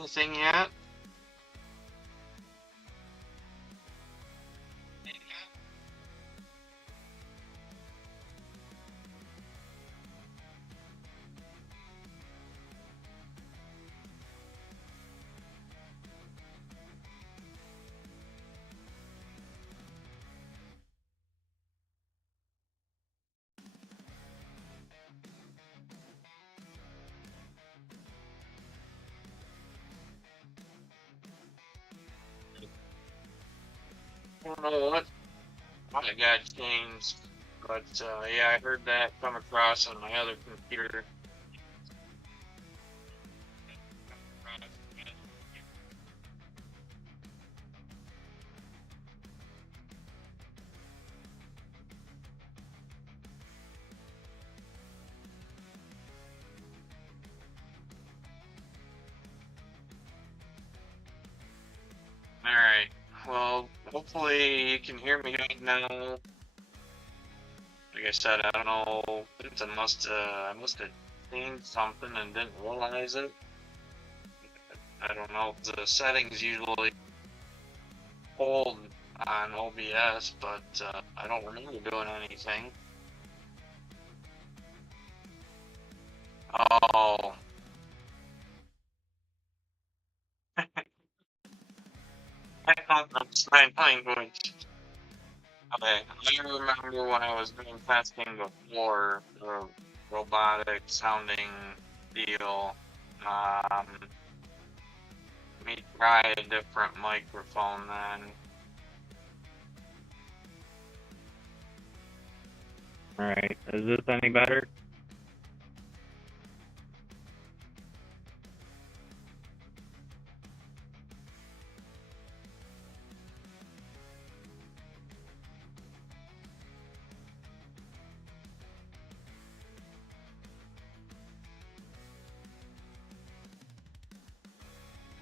Anything yet? I don't know what I got changed, but yeah, I heard that come across on my other computer. Alright, well, hopefully you can hear me right now. Like I said, I don't know, I must have changed something and didn't realize it. I don't know, the settings usually hold on OBS, but I don't remember doing anything. Oh. I don't know sign language. Okay, I remember when I was doing testing before, the robotic sounding deal. Let me try a different microphone then. Alright, is this any better?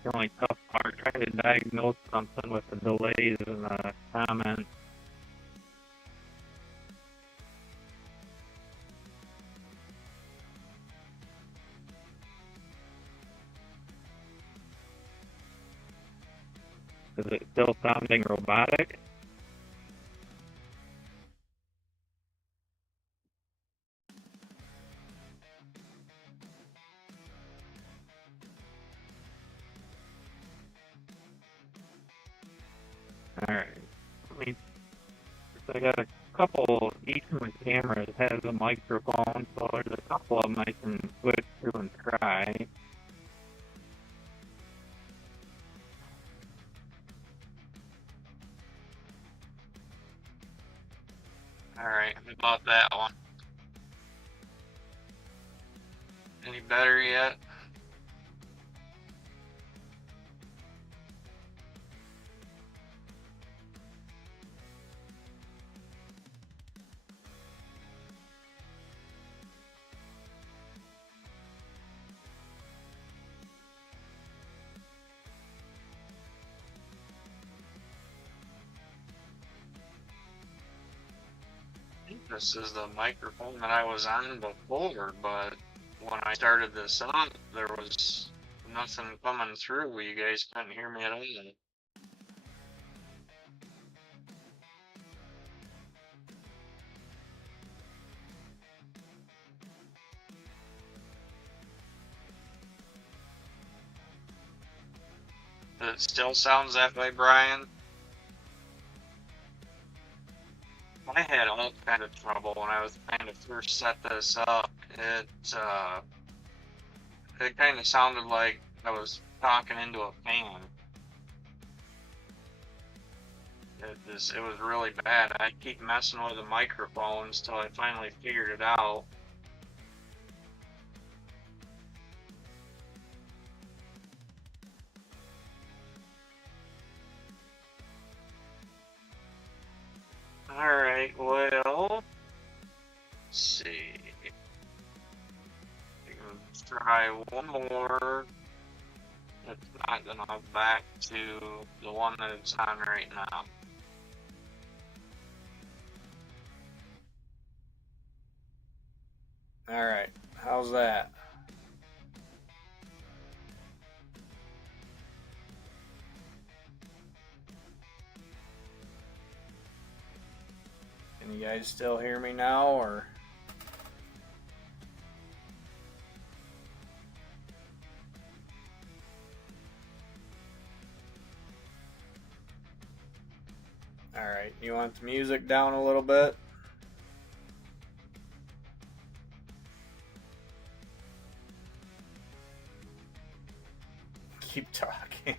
The only tough part trying to diagnose something with the delays in the comments. Is it still sounding robotic? Alright. I got a couple, each of my cameras has a microphone, so there's a couple of them I can switch to and try. Alright, how about that one? Any better yet? This is the microphone that I was on before, but when I started this up, there was nothing coming through. You guys couldn't hear me at all. It still sounds that way, Brian? I had all kind of trouble when I was trying to first set this up. It kind of sounded like I was talking into a fan. It was really bad. I keep messing with the microphones till I finally figured it out. Alright, well, let's see. I can try one more. It's not gonna back to the one that it's on right now. Alright, how's that? You guys still hear me now, or? Alright, you want the music down a little bit? Keep talking.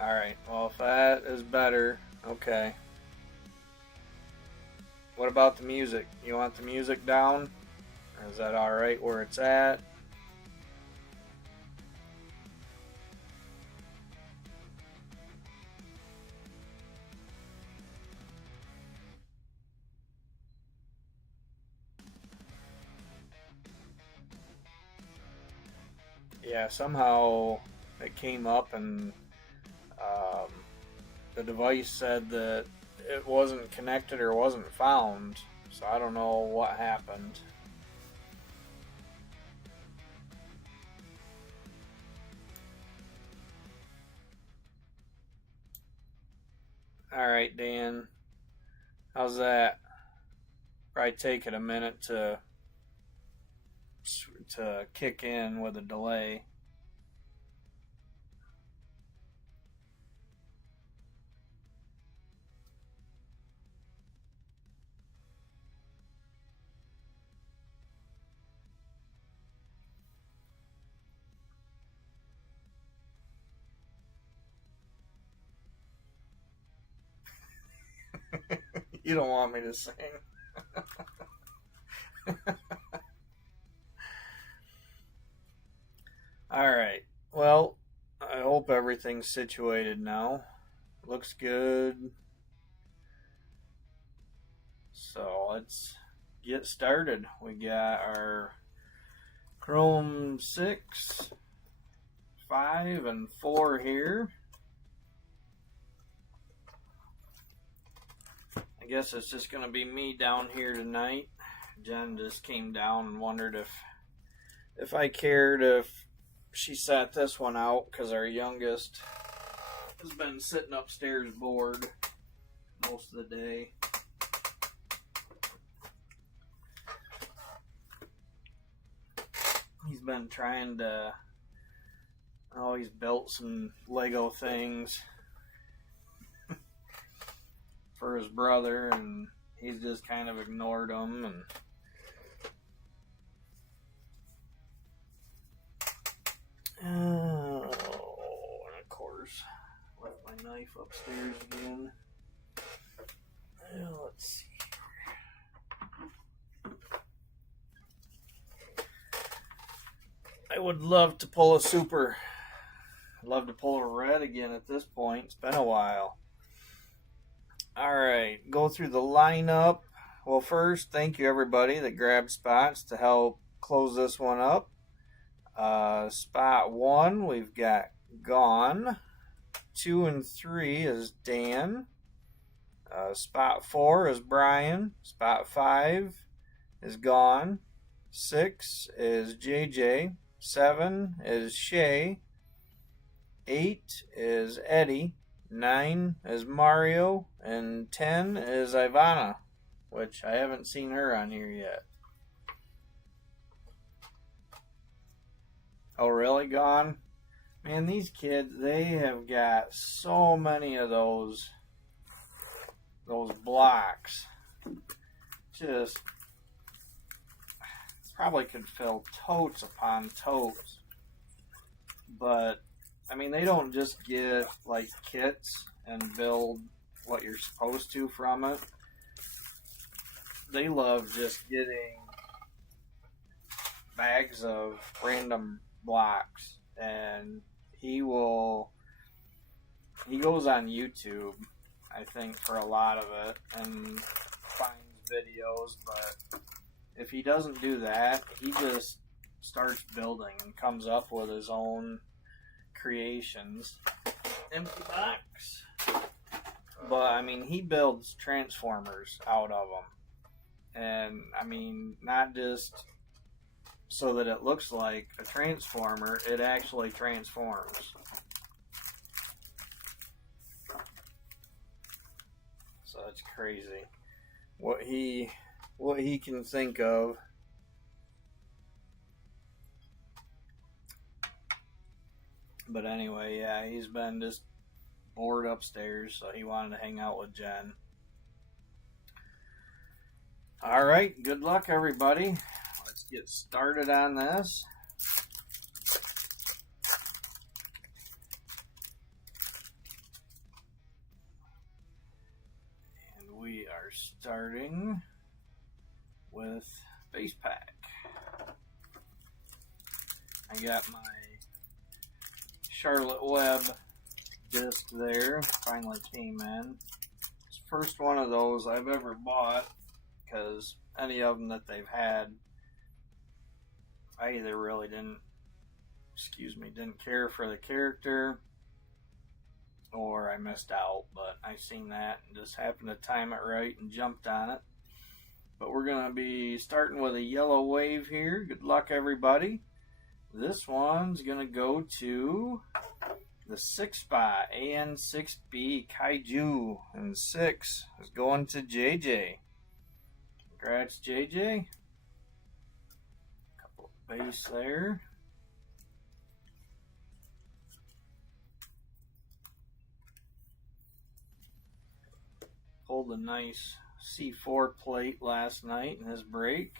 Alright, well, if that is better, okay. What about the music? You want the music down? Or is that alright where it's at? Yeah, somehow it came up and the device said that it wasn't connected or wasn't found, so I don't know what happened. Alright, Dan, how's that? Probably take it a minute to kick in with a delay. You don't want me to sing. Alright, well, I hope everything's situated now. Looks good. So let's get started. We got our Chrome 6, 5, and 4 here. I guess it's just going to be me down here tonight. Jen just came down and wondered if I cared if she sat this one out, because our youngest has been sitting upstairs bored most of the day. He's been trying to, he's built some Lego things for his brother, and he's just kind of ignored them. And of course, left my knife upstairs again. Let's see. I would love to pull a super. I'd love to pull a red again at this point. It's been a while. Alright, go through the lineup. Well, first, thank you everybody that grabbed spots to help close this one up. Spot 1, we've got Gone. 2 and 3 is Dan. Spot 4 is Brian. Spot 5 is Gone. 6 is JJ. 7 is Shay. 8 is Eddie. 9 is Mario. And 10 is Ivana, which I haven't seen her on here yet. Oh, really? Gone? Man, these kids, they have got so many of those blocks. Just probably could fill totes upon totes. But I mean, they don't just get like kits and build what you're supposed to from it. They love just getting bags of random blocks, and he goes on YouTube, I think, for a lot of it, and finds videos. But if he doesn't do that, he just starts building and comes up with his own creations. Empty box. But I mean, he builds Transformers out of them, and I mean, not just so that it looks like a transformer, it actually transforms. So it's crazy what he can think of. But anyway, yeah, he's been just bored upstairs, so he wanted to hang out with Jen. All right, good luck, everybody. Let's get started on this. And we are starting with base pack. I got my Charlotte Web disc there, finally came in. It's the first one of those I've ever bought, because any of them that they've had, I either really didn't care for the character, or I missed out, but I seen that and just happened to time it right and jumped on it. But we're going to be starting with a yellow wave here. Good luck, everybody. This one's going to go to the 6 spot, AN6B Kaiju, and 6 is going to JJ. Congrats, JJ. Couple of base there. Pulled a nice C4 plate last night in his break.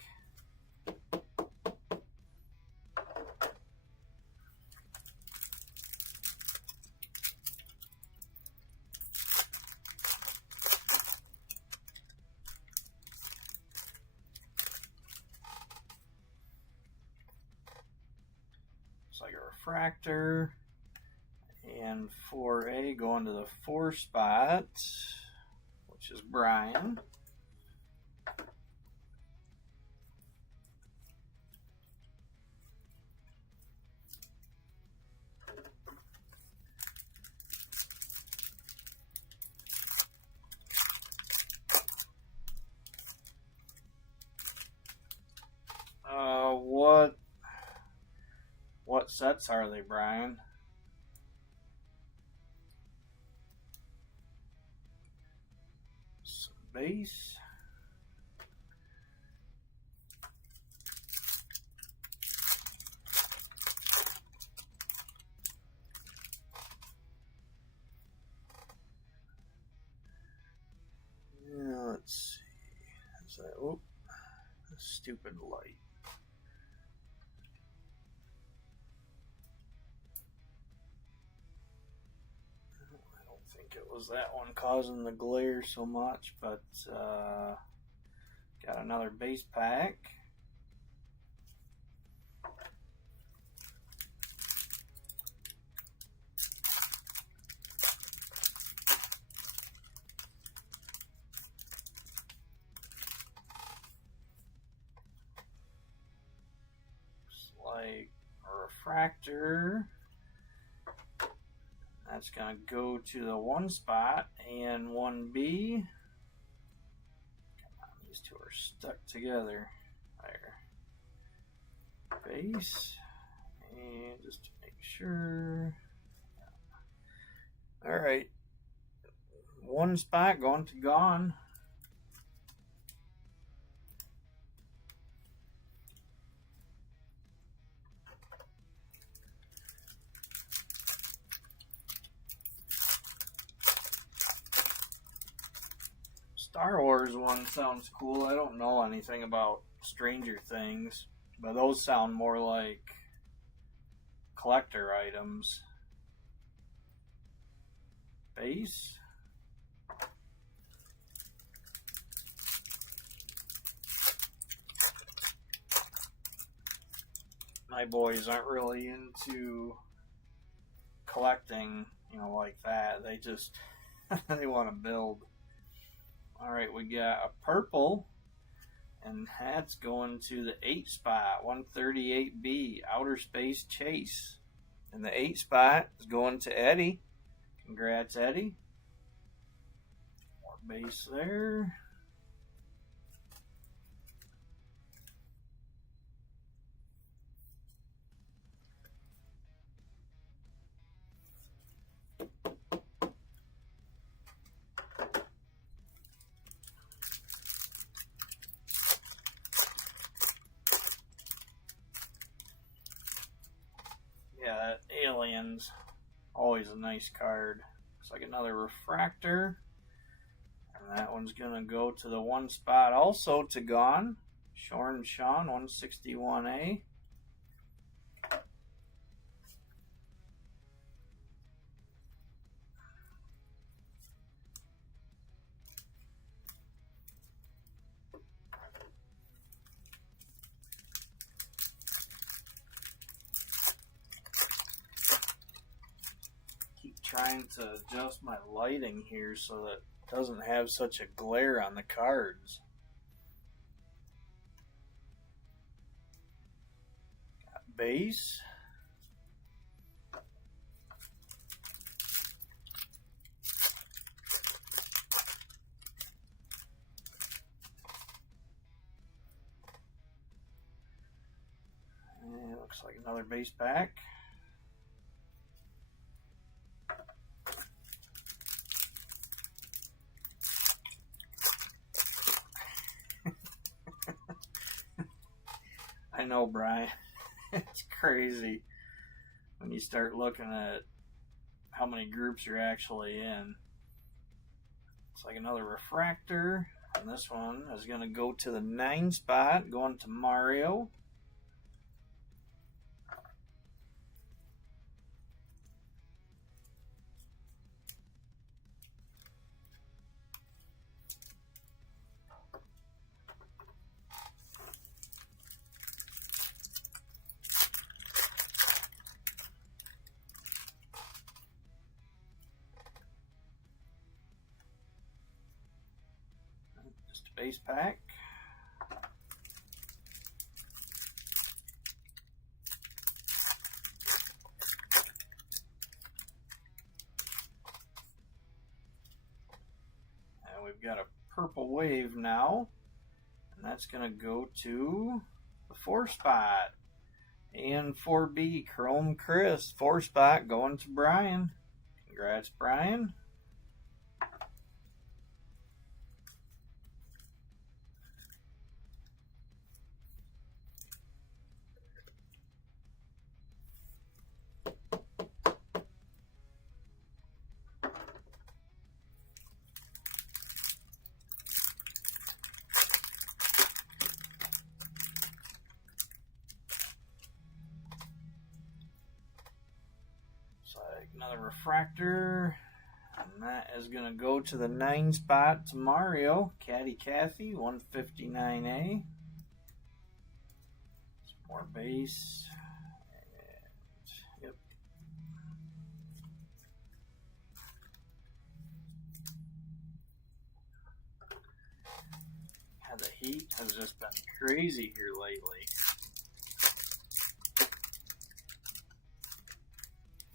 Looks like a refractor. And 4A going to the 4 spot, which is Brian. What sets are they, Brian? Some base. Yeah, let's see. Is that, oh, stupid light. It was that one causing the glare so much, but got another base pack. Looks like a refractor. That's going to go to the 1 spot and 1B. Come on, these two are stuck together. There. Base. And just to make sure. Yeah. All right. 1 spot going to gone. Star Wars one sounds cool. I don't know anything about Stranger Things, but those sound more like collector items. Base. My boys aren't really into collecting, like that. They just they want to build. All right, we got a purple, and that's going to the 8 spot, 138B, Outer Space Chase. And the 8 spot is going to Eddie. Congrats, Eddie. More base there. Aliens. Always a nice card. Looks like another refractor. And that one's going to go to the one spot also to Gone. Shorn Sean, 161A. Keep trying to adjust my lighting here so that it doesn't have such a glare on the cards. Got base. And it looks like another base pack. I know, Brian. It's crazy when you start looking at how many groups you're actually in. It's like another refractor. And this one is going to go to the 9 spot, going to Mario. Just a base pack. And we've got a purple wave now. And that's going to go to the 4 spot. And 4B, Chrome Chris, 4 spot going to Brian. Congrats, Brian. Another refractor, and that is going to go to the 9 spot to Mario. Caddy Cathy, 159A. Some more base. And, yep. And the heat has just been crazy here lately.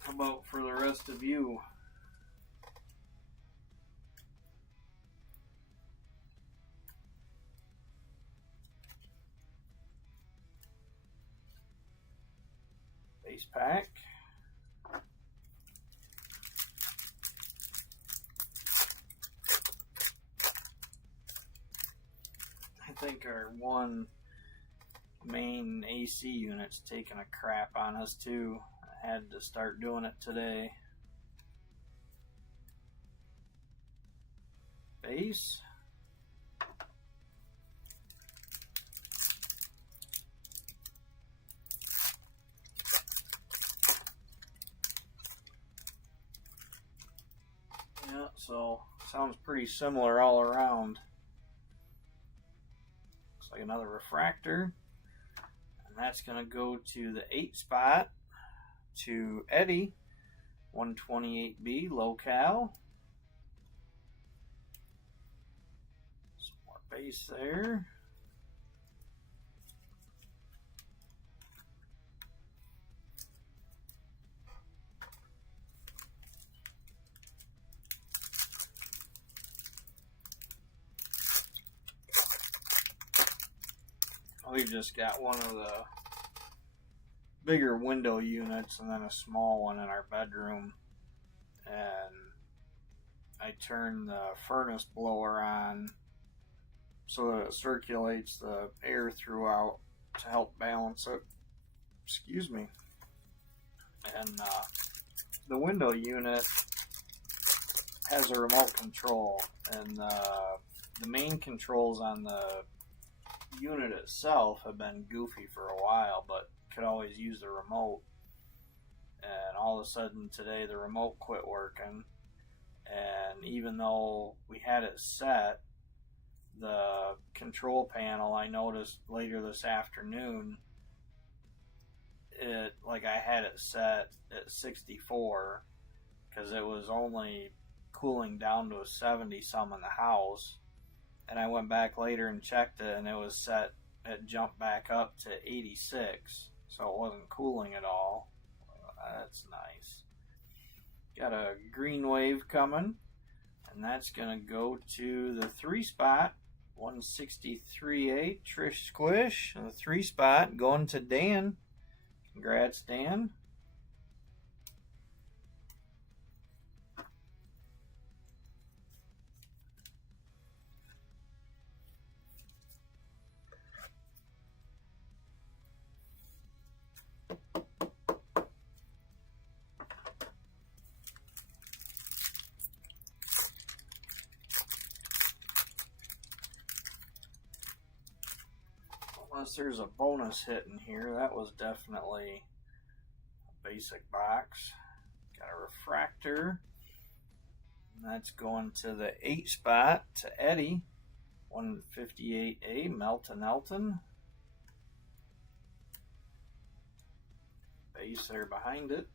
How about for the rest of you? Base pack. I think our one main AC unit's taking a crap on us too. I had to start doing it today. Base. Yeah, so sounds pretty similar all around. Looks like another refractor. And that's going to go to the 8 spot to Eddie, 128B, locale. Some more base there. We've just got one of the bigger window units and then a small one in our bedroom. And I turn the furnace blower on so that it circulates the air throughout to help balance it. Excuse me. And the window unit has a remote control, and the main controls on the unit itself have been goofy for a while, but could always use the remote. And all of a sudden today the remote quit working, and even though we had it set, the control panel, I noticed later this afternoon, I had it set at 64 because it was only cooling down to a 70 some in the house, and I went back later and checked it, and it jumped back up to 86, so it wasn't cooling at all. That's nice. Got a green wave coming, and that's gonna go to the 3-spot 163A Trish Squish, and the 3-spot going to Dan. Congrats, Dan. Unless there's a bonus hit in here, that was definitely a basic box. Got a refractor. And that's going to the 8-spot to Eddie. 158A Melton Elton. Base there behind it.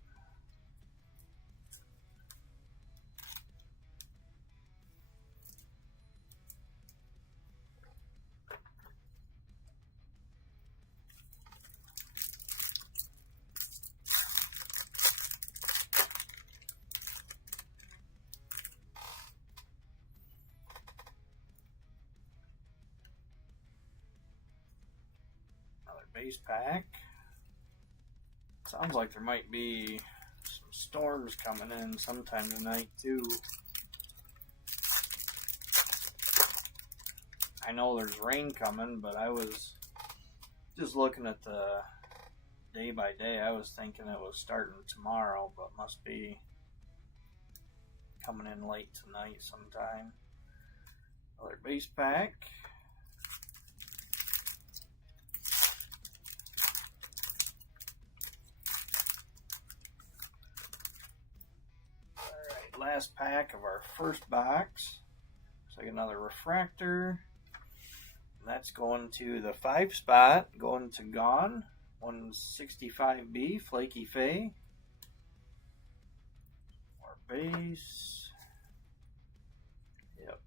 Base pack. Sounds like there might be some storms coming in sometime tonight too. I know there's rain coming, but I was just looking at the day by day. I was thinking it was starting tomorrow, but must be coming in late tonight sometime. Another base pack. Last pack of our first box. Looks like another refractor. That's going to the 5-spot, going to Gone. 165B, Flaky Faye. More base. Yep.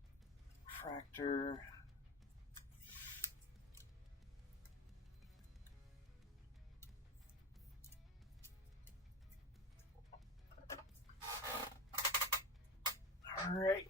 Refractor. All right.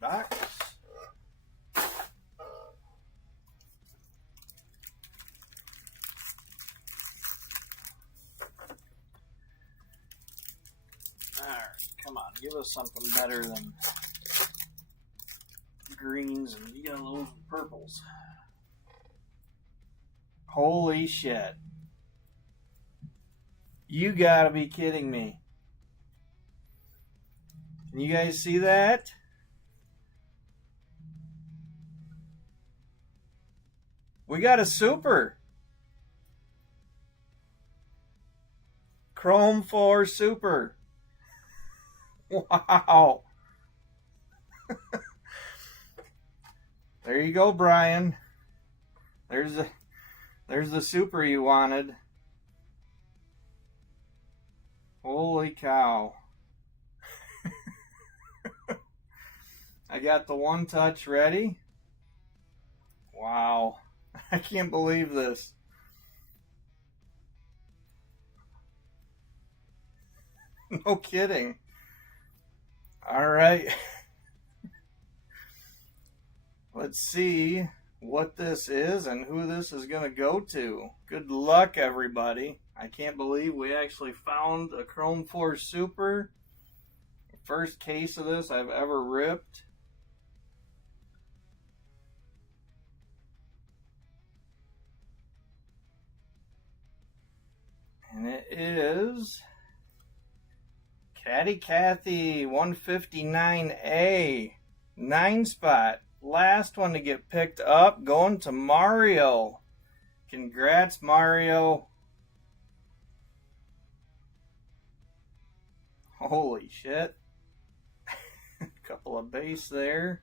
Box. Alright, come on, give us something better than greens and yellows and purples. Holy shit. You gotta be kidding me. Can you guys see that? We got a super. Chrome 4 super. Wow. There you go, Brian. There's the super you wanted. Holy cow. I got the one touch ready. Wow. I can't believe this. No kidding. All right. Let's see what this is and who this is going to go to. Good luck, everybody. I can't believe we actually found a Chrome Force Super. First case of this I've ever ripped. And it is Caddy Cathy 159A. 9 spot. Last one to get picked up, going to Mario. Congrats, Mario. Holy shit. Couple of base there.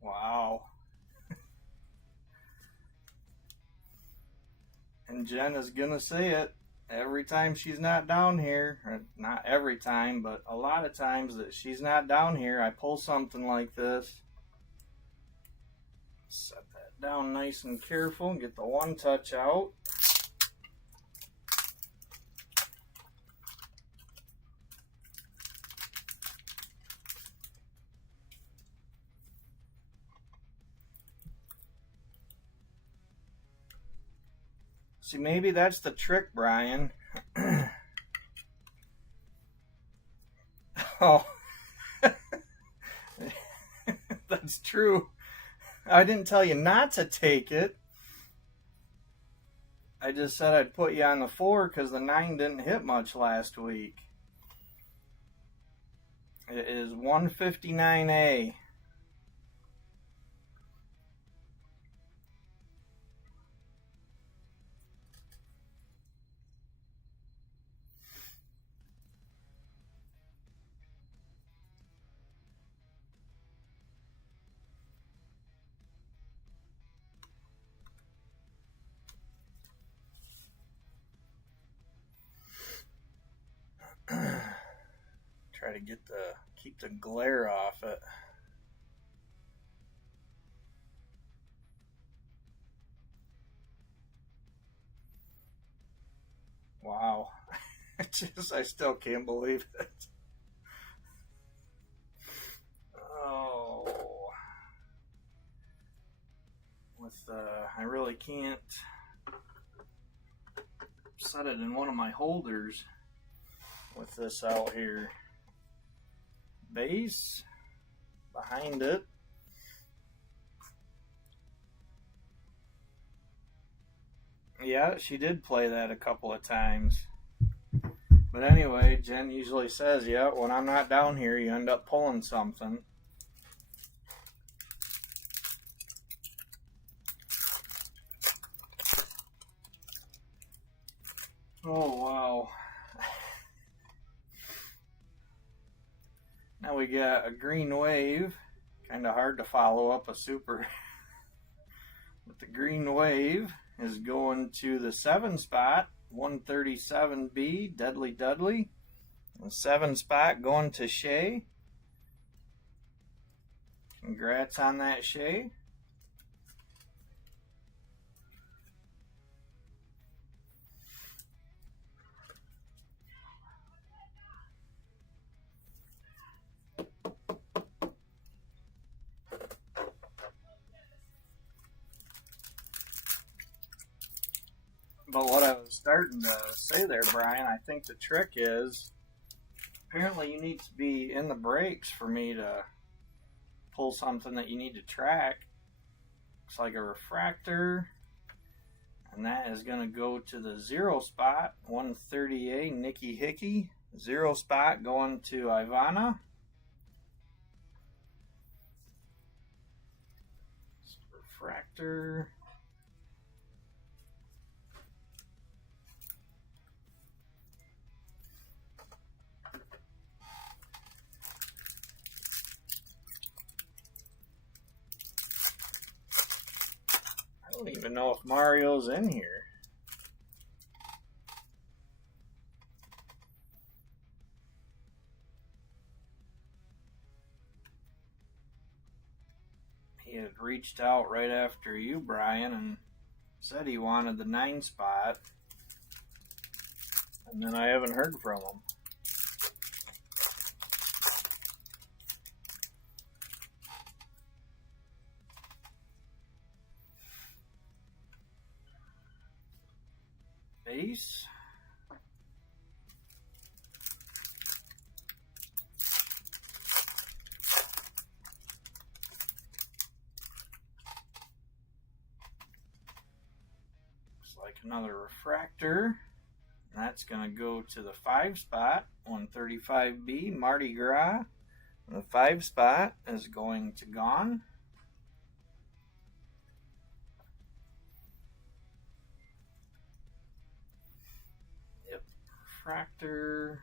Wow. And Jen is gonna say it every time she's not down here. Or not every time, but a lot of times that she's not down here, I pull something like this. Set that down nice and careful and get the one touch out. See, maybe that's the trick, Brian. Oh, that's true. I didn't tell you not to take it. I just said I'd put you on the 4 because the 9 didn't hit much last week. It is 159A. Try to keep the glare off it. Wow. I still can't believe it. Oh. I really can't set it in one of my holders with this out here. Base behind it. Yeah, she did play that a couple of times. But anyway, Jen usually says, yeah, when I'm not down here, you end up pulling something. Oh, wow. Now we got a green wave. Kind of hard to follow up a super. But the green wave is going to the 7 spot, 137B, Deadly Dudley. The 7 spot going to Shay. Congrats on that, Shay. But what I was starting to say there, Brian, I think the trick is, apparently you need to be in the breaks for me to pull something that you need to track. Looks like a refractor. And that is going to go to the 0 spot, 130A, Nikki Hickey. 0 spot going to Ivana. Refractor. I don't even know if Mario's in here. he had reached out right after you, Brian, and said he wanted the 9 spot. And then I haven't heard from him. Base. Looks like another refractor. And that's going to go to the 5 spot, 135B, Mardi Gras. And the 5 spot is going to gone. Yep, refractor.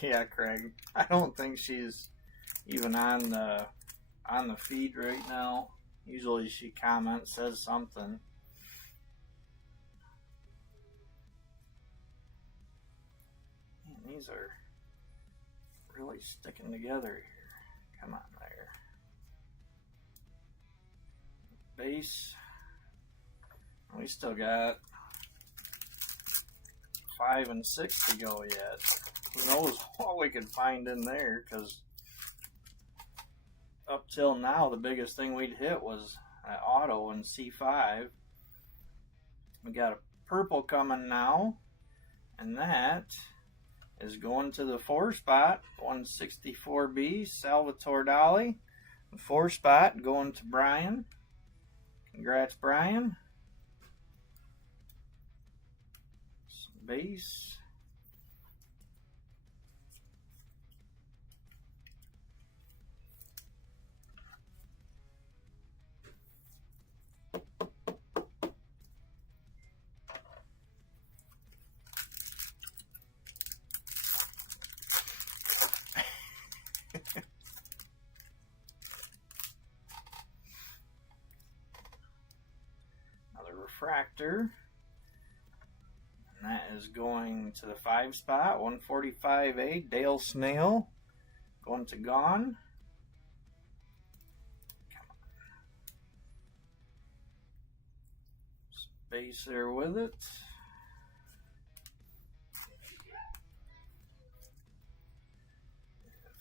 Yeah, Craig. I don't think she's even on the feed right now. Usually she comments, says something. Man, these are really sticking together here. Come on there. Base. We still got 5 and 6 to go yet. Who knows what we can find in there, because up till now the biggest thing we'd hit was an auto and C5. We got a purple coming now, and that is going to the 4 spot, 164B, Salvatore Dali. The 4 spot going to Brian. Congrats, Brian. Some base. Another refractor. And that is going to the 5 spot, 145A, Dale Snail. Going to gone. Come on. Space there with it.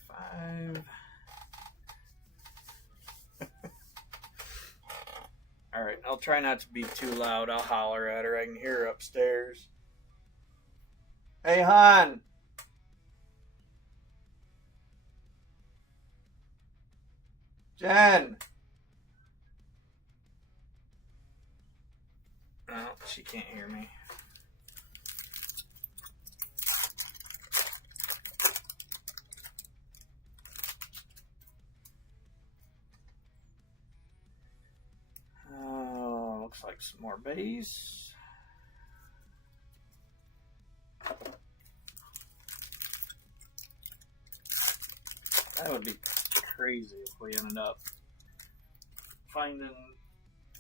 Five. Alright, I'll try not to be too loud. I'll holler at her. I can hear her upstairs. Hey, hon! Jen! Oh, she can't hear me. Oh, looks like some more base. That would be crazy if we ended up finding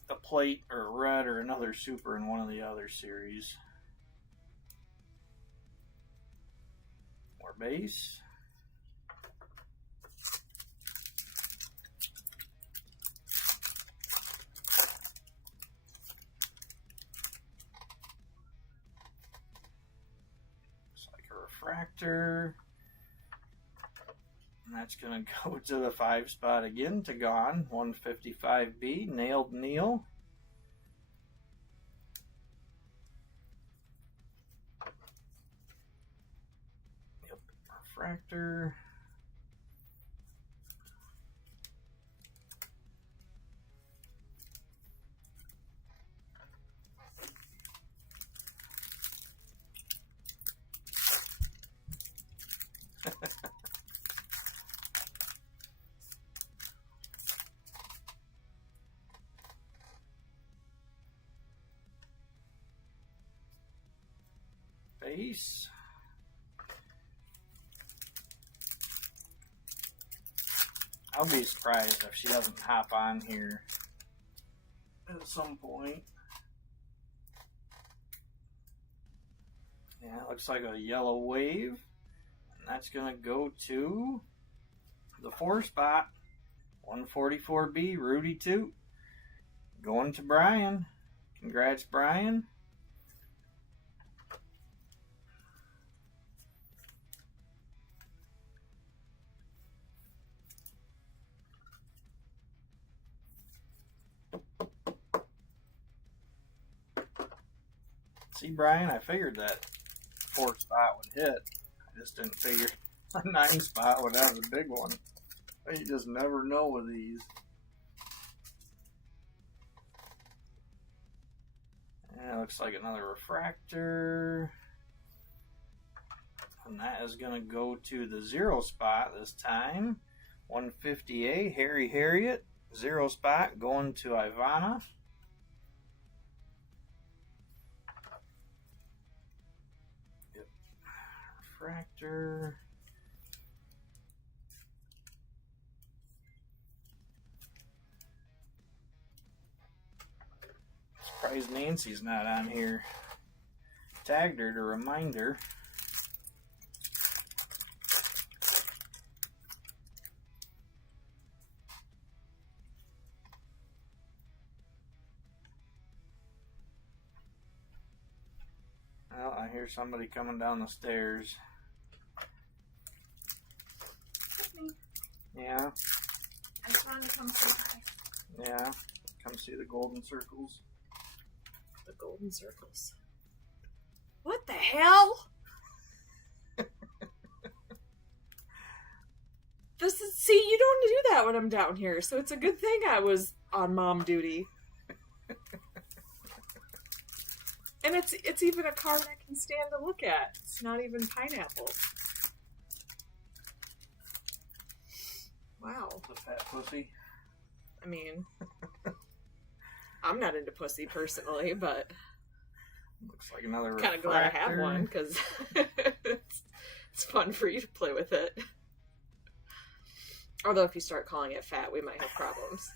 a plate or a red or another super in one of the other series. More base. Looks like a refractor. And that's going to go to the 5 spot again to gone. 155B, Nailed Neil. Yep, refractor. Base. I'll be surprised if she doesn't hop on here at some point. Yeah, it looks like a yellow wave. And that's going to go to the 4 spot. 144B, Rudy Toot. Going to Brian. Congrats, Brian. See, Brian, I figured that 4 spot would hit. I just didn't figure a 9 spot would have the big one. You just never know with these. Yeah, looks like another refractor. And that is going to go to the 0 spot this time. 150A, Harry Harriet. 0 spot going to Ivana. Yep. Refractor. Surprised Nancy's not on here. Tagged her to remind her. Well, I hear somebody coming down the stairs. That's me. Yeah. I just wanted to come say hi. Yeah. Come see the golden circles. The golden circles. What the hell? See, you don't do that when I'm down here, so it's a good thing I was on mom duty. And it's even a card I can stand to look at. It's not even pineapple. Wow. The fat pussy. I mean, I'm not into pussy personally, but Looks like another kind of glad I have one because it's fun for you to play with it. Although if you start calling it fat, we might have problems.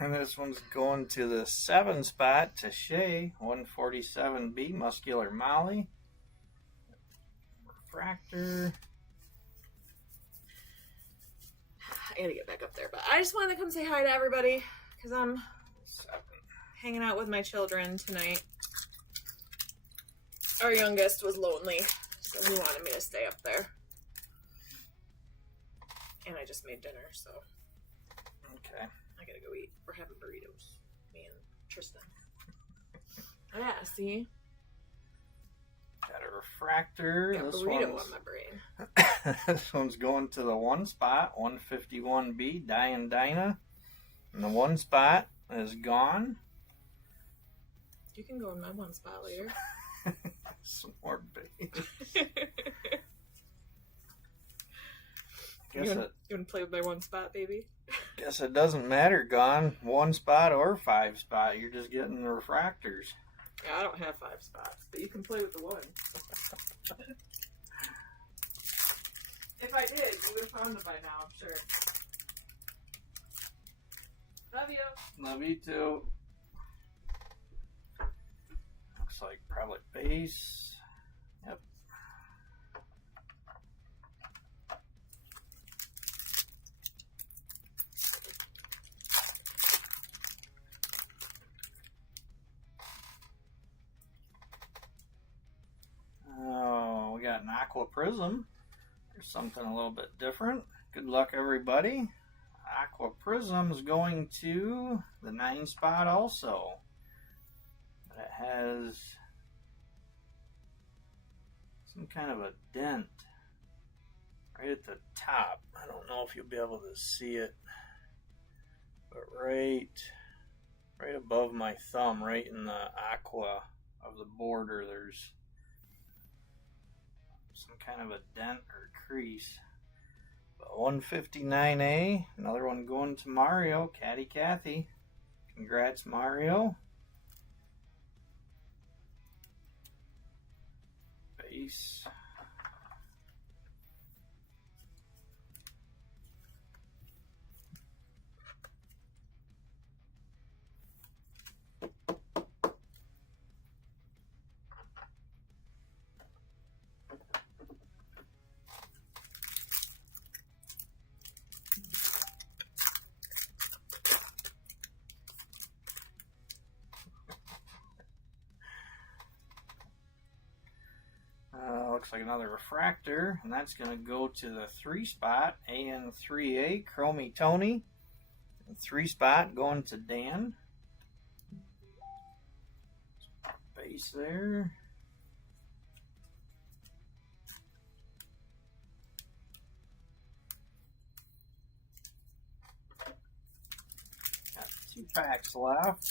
And this one's going to the 7 spot to Shay. 147B, Muscular Molly. Refractor. I gotta get back up there, but I just wanted to come say hi to everybody because I'm 7. hanging out with my children tonight. Our youngest was lonely, so he wanted me to stay up there. And I just made dinner, so Okay. I gotta go eat. We're having burritos, me and Tristan. Yeah, see? Got a refractor. Got This burrito one's, on my brain. this one's going to the 1 spot. 151B, Diane Dinah. And the 1 spot is gone. You can go in my 1 spot later. Some more bait. You want to play with my 1 spot, baby? Guess it doesn't matter, gone 1 spot or 5 spot. You're just getting the refractors. Yeah, I don't have 5 spots, but you can play with the 1. If I did, you would have found them by now, I'm sure. Love you. Love you too. Looks like probably base. Yep. Oh, we got an aqua prism. There's something a little bit different. Good luck, everybody. Aqua prism is going to the 9 spot also. It has some kind of a dent right at the top. I don't know if you'll be able to see it, but right above my thumb, right in the aqua of the border, there's some kind of a dent or crease. But 159A, another one going to Mario, Caddy Kathy. Congrats, Mario. Base. looks like another refractor, and that's going to go to the 3 spot, AN3A, Chromie Tony. 3 spot going to Dan. Base there. Got 2 packs left.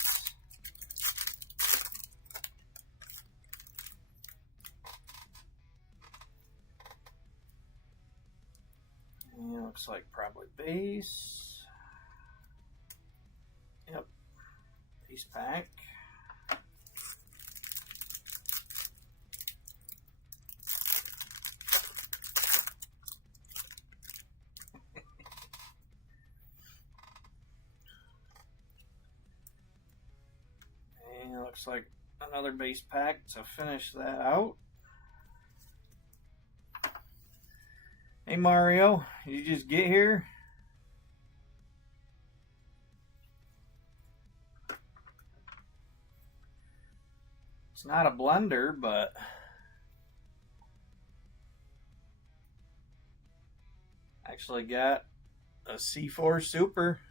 And looks like probably base. Yep. Base pack. And looks like another base pack to finish that out. Hey Mario, did you just get here? It's not a blender, but actually got a C4 Super.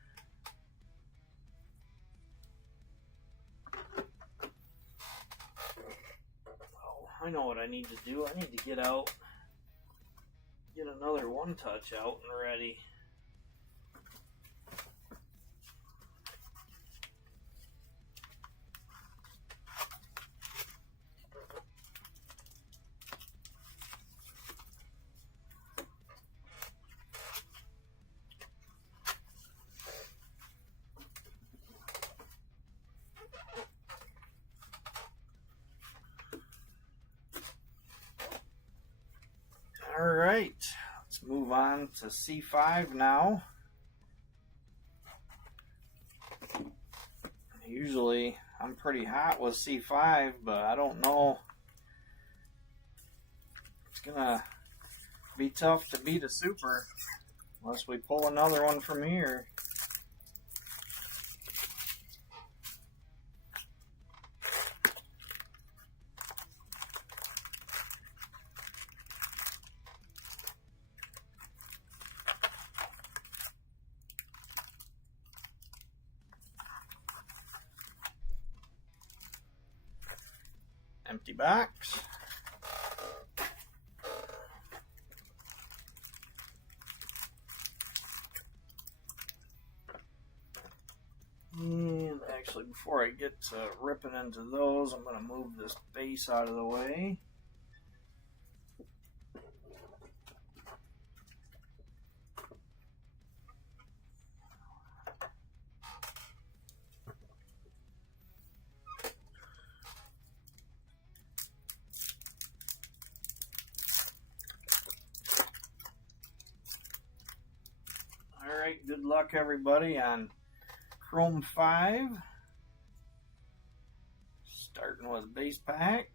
Oh, I know what I need to do. I need to get another one touch out and ready. All right, let's move on to C5 now. Usually I'm pretty hot with C5, but I don't know. It's gonna be tough to beat a Super unless we pull another one from here. Empty box. And actually, before I get to ripping into those, I'm going to move this base out of the way. Alright, good luck everybody on Chrome 5. Starting with base pack.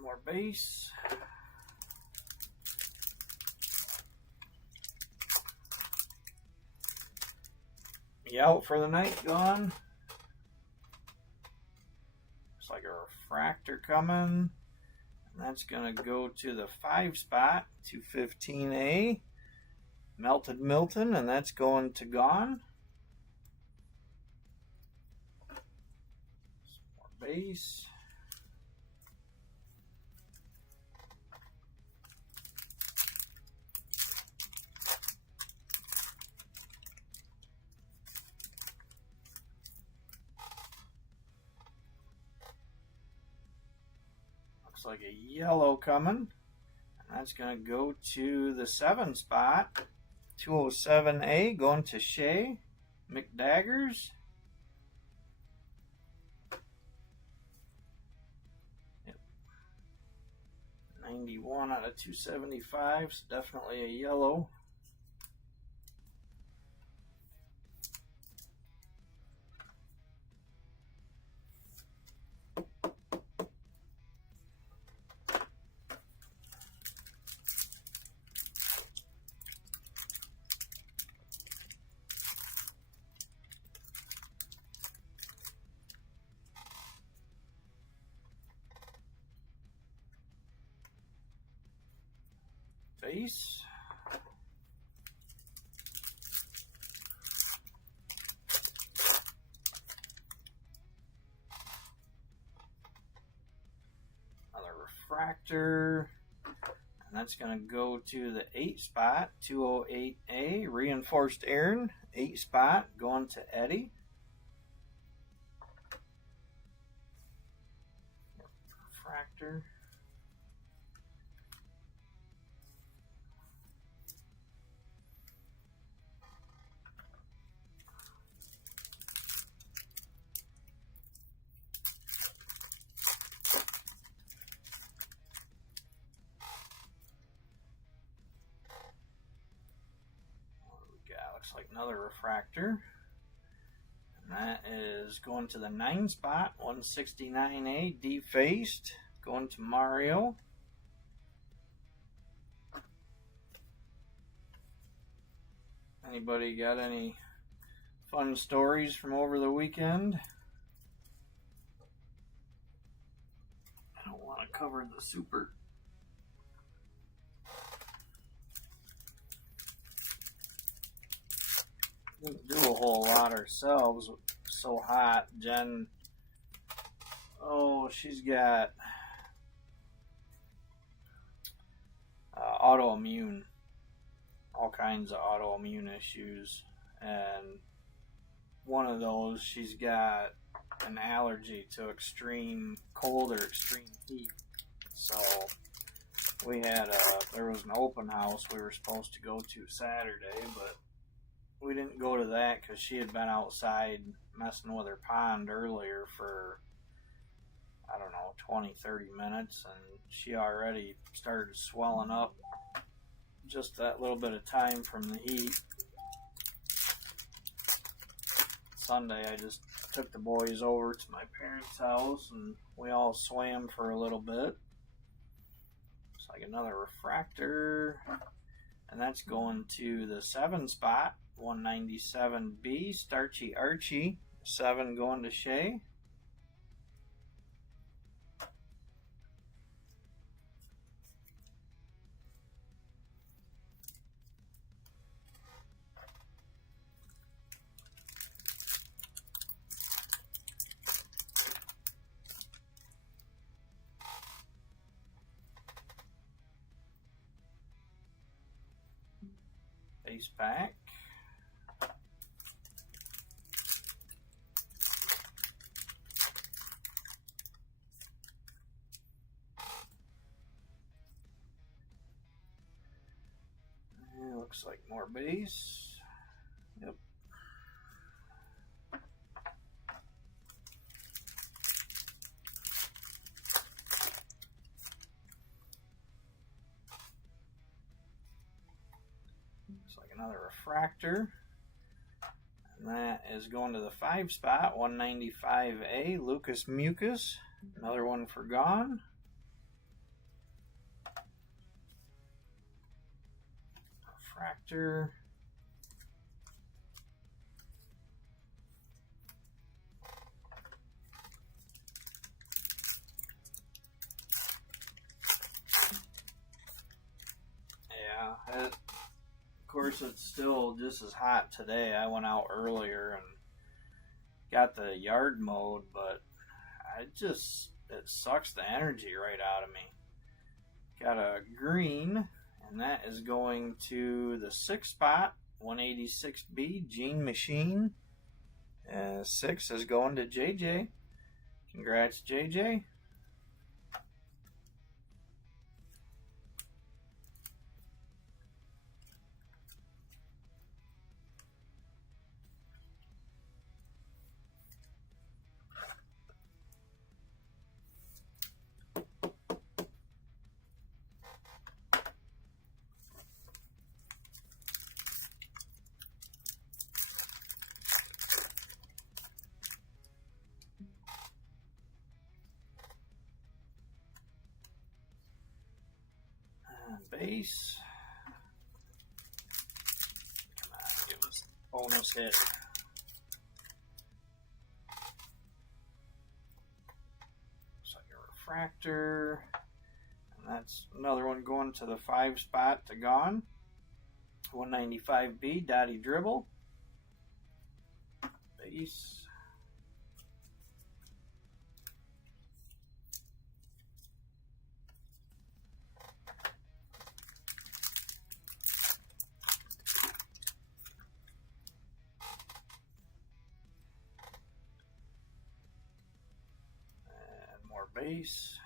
More base. You out for the night, gone? Looks like a refractor coming. And that's going to go to the 5 spot, 215A. Melted Milton, and that's going to gone. Some more base. Like a yellow coming, and that's going to go to the 7 spot, 207A, going to Shea McDaggers. Yep. 91 out of 275, so definitely a yellow. base. Another refractor. And that's going to go to the 8 spot, 208A, reinforced iron, 8 spot, going to Eddie. Refractor. Looks like another refractor. And that is going to the 9 spot, 169A, defaced, going to Mario. Anybody got any fun stories from over the weekend? I don't want to cover the super. Didn't do a whole lot ourselves. So hot. Jen, she's got autoimmune, all kinds of autoimmune issues, and one of those, she's got an allergy to extreme cold or extreme heat. So we had there was an open house we were supposed to go to Saturday, but we didn't go to that because she had been outside messing with her pond earlier for, I don't know, 20-30 minutes, and she already started swelling up just that little bit of time from the heat. Sunday I just took the boys over to my parents' house and we all swam for a little bit. It's like another refractor, and that's going to the 7 spot, 197B, Starchy Archie, 7 going to Shay. Base pack. Looks like more base. Yep. Looks like another refractor. And that is going to the 5 spot, 195A, Lucas Mucus. Another one for Gone. Refractor. Yeah, of course it's still just as hot today. I went out earlier and got the yard mowed, but it sucks the energy right out of me. Got a green, and that is going to the 6 spot, 186B, Gene Machine. 6 is going to JJ. Congrats, JJ. Base. Come on, give us a bonus hit. Looks like a refractor. And That's another one going to the 5 spot to gone. 195B, Dottie Dribble. Base. And more base.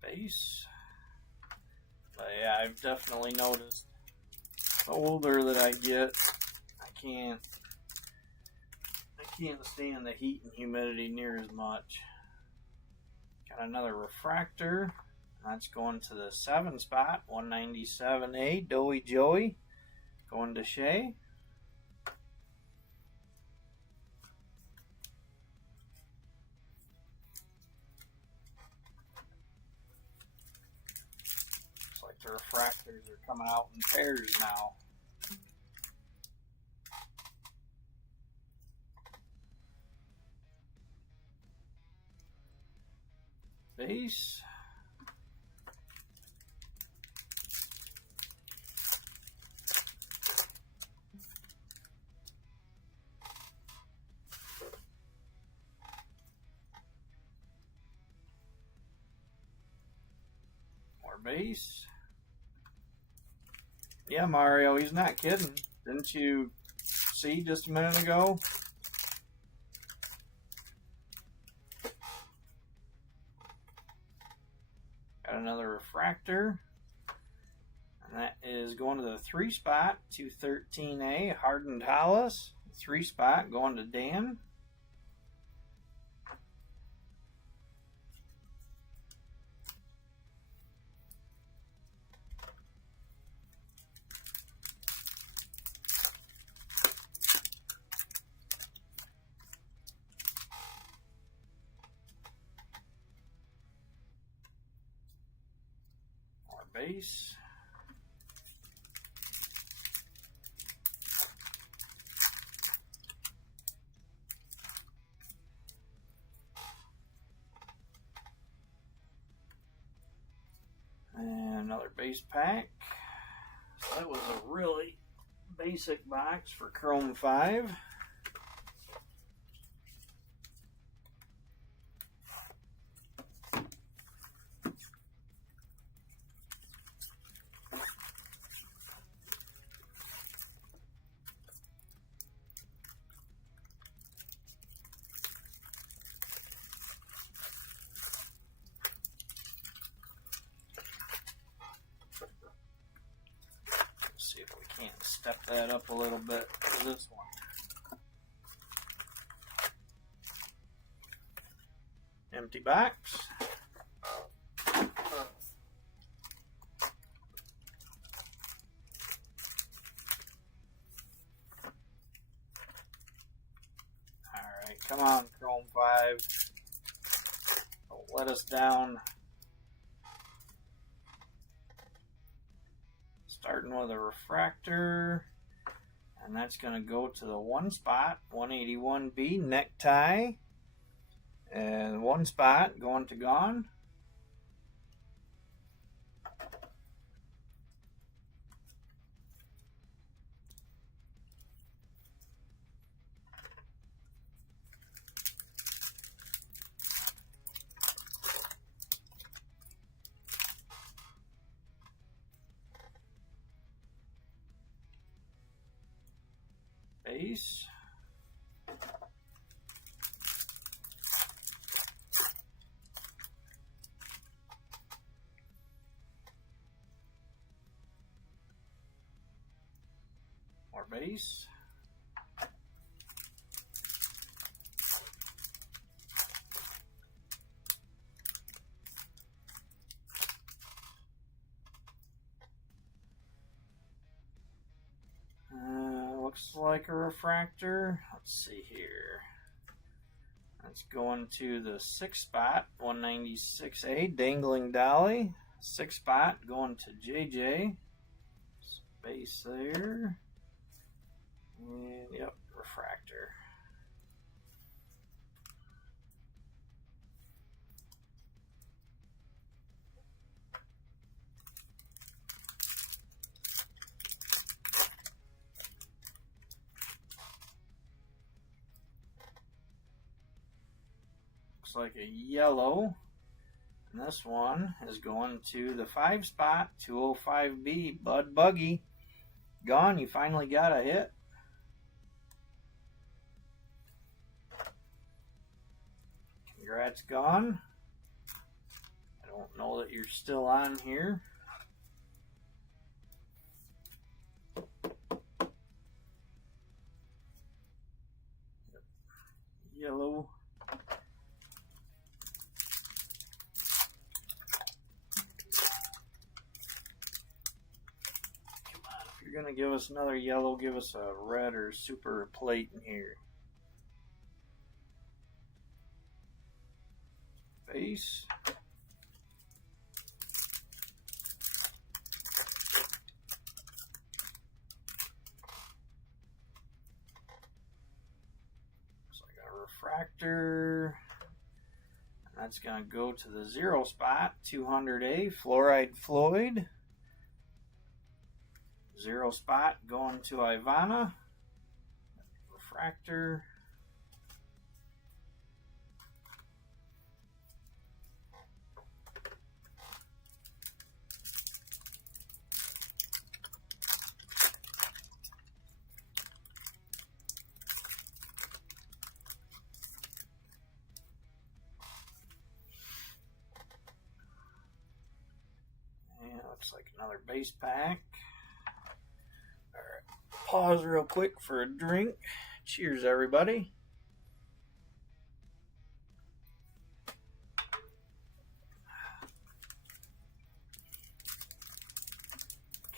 Base. But yeah, I've definitely noticed the older that I get, I can't stand the heat and humidity near as much. Got another refractor. That's going to the 7 spot, 197A, Doey Joey, going to Shea. Looks like the refractors are coming out in pairs now. Base. More base. Yeah, Mario, he's not kidding. Didn't you see just a minute ago? Got another refractor. And that is going to the 3 spot, 213A, Hardened Hollis. 3 spot going to Dan. More base. And another base pack. So that was a really basic box for Chrome 5. See if we can't step that up a little bit for this one. Empty box. Alright, come on, Chrome 5. Don't let us down. Starting with a refractor, and that's going to go to the 1 spot, 181B, Necktie, and 1 spot going to Gone. Base. More base. Looks like a refractor. Let's see here. That's going to the 6 spot, 196A, Dangling Dolly. 6 spot going to JJ. Space there. And yep, refractor. Looks like a yellow. And this one is going to the 5 spot, 205B, Bud Buggy. Gone, you finally got a hit. Congrats, Gone. I don't know that you're still on here. Yellow. If you're going to give us another yellow, give us a red or super plate in here. Base. Looks like a refractor. And that's going to go to the 0 spot, 200A, Fluoride Floyd. 0 spot going to Ivana. Refractor. And looks like another base pack. Pause real quick for a drink. Cheers, everybody.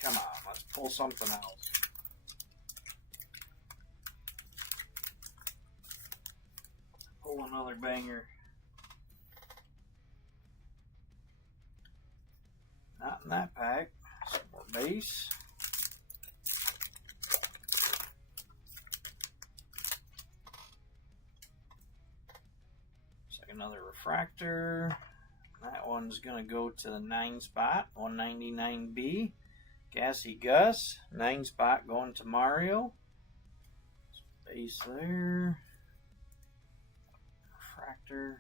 Come on, let's pull something else. Pull another banger. Not in that pack. Some more base. Another refractor. That one's going to go to the 9 spot, 199B. Gassy Gus, 9 spot going to Mario. Space there. Refractor.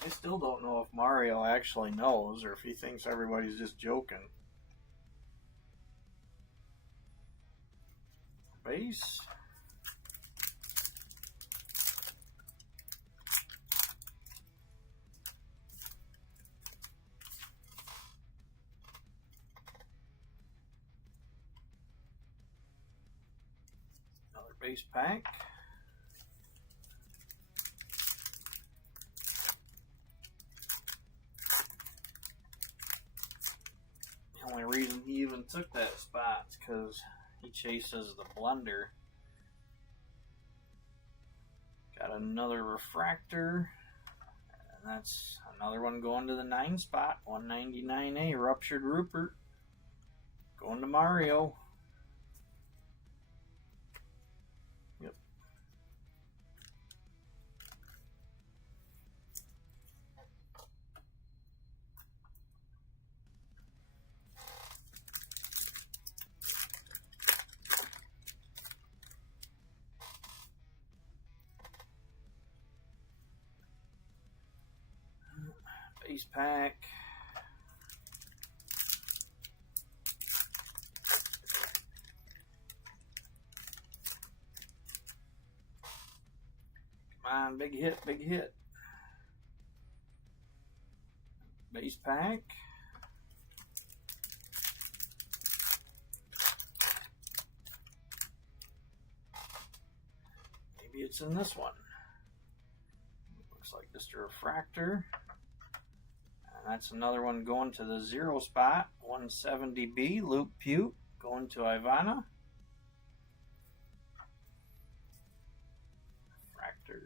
I still don't know if Mario actually knows or if he thinks everybody's just joking. Base. Another base pack. The only reason he even took that spot is because he chases the blender. Got another refractor. And that's another one going to the 9 spot. 199A, Ruptured Rupert. Going to Mario. Yep. Base pack. Come on, big hit, big hit. Base pack. Maybe it's in this one. Looks like just a refractor. And that's another one going to the 0 spot. 170B, Luke Pute, going to Ivana. Refractor.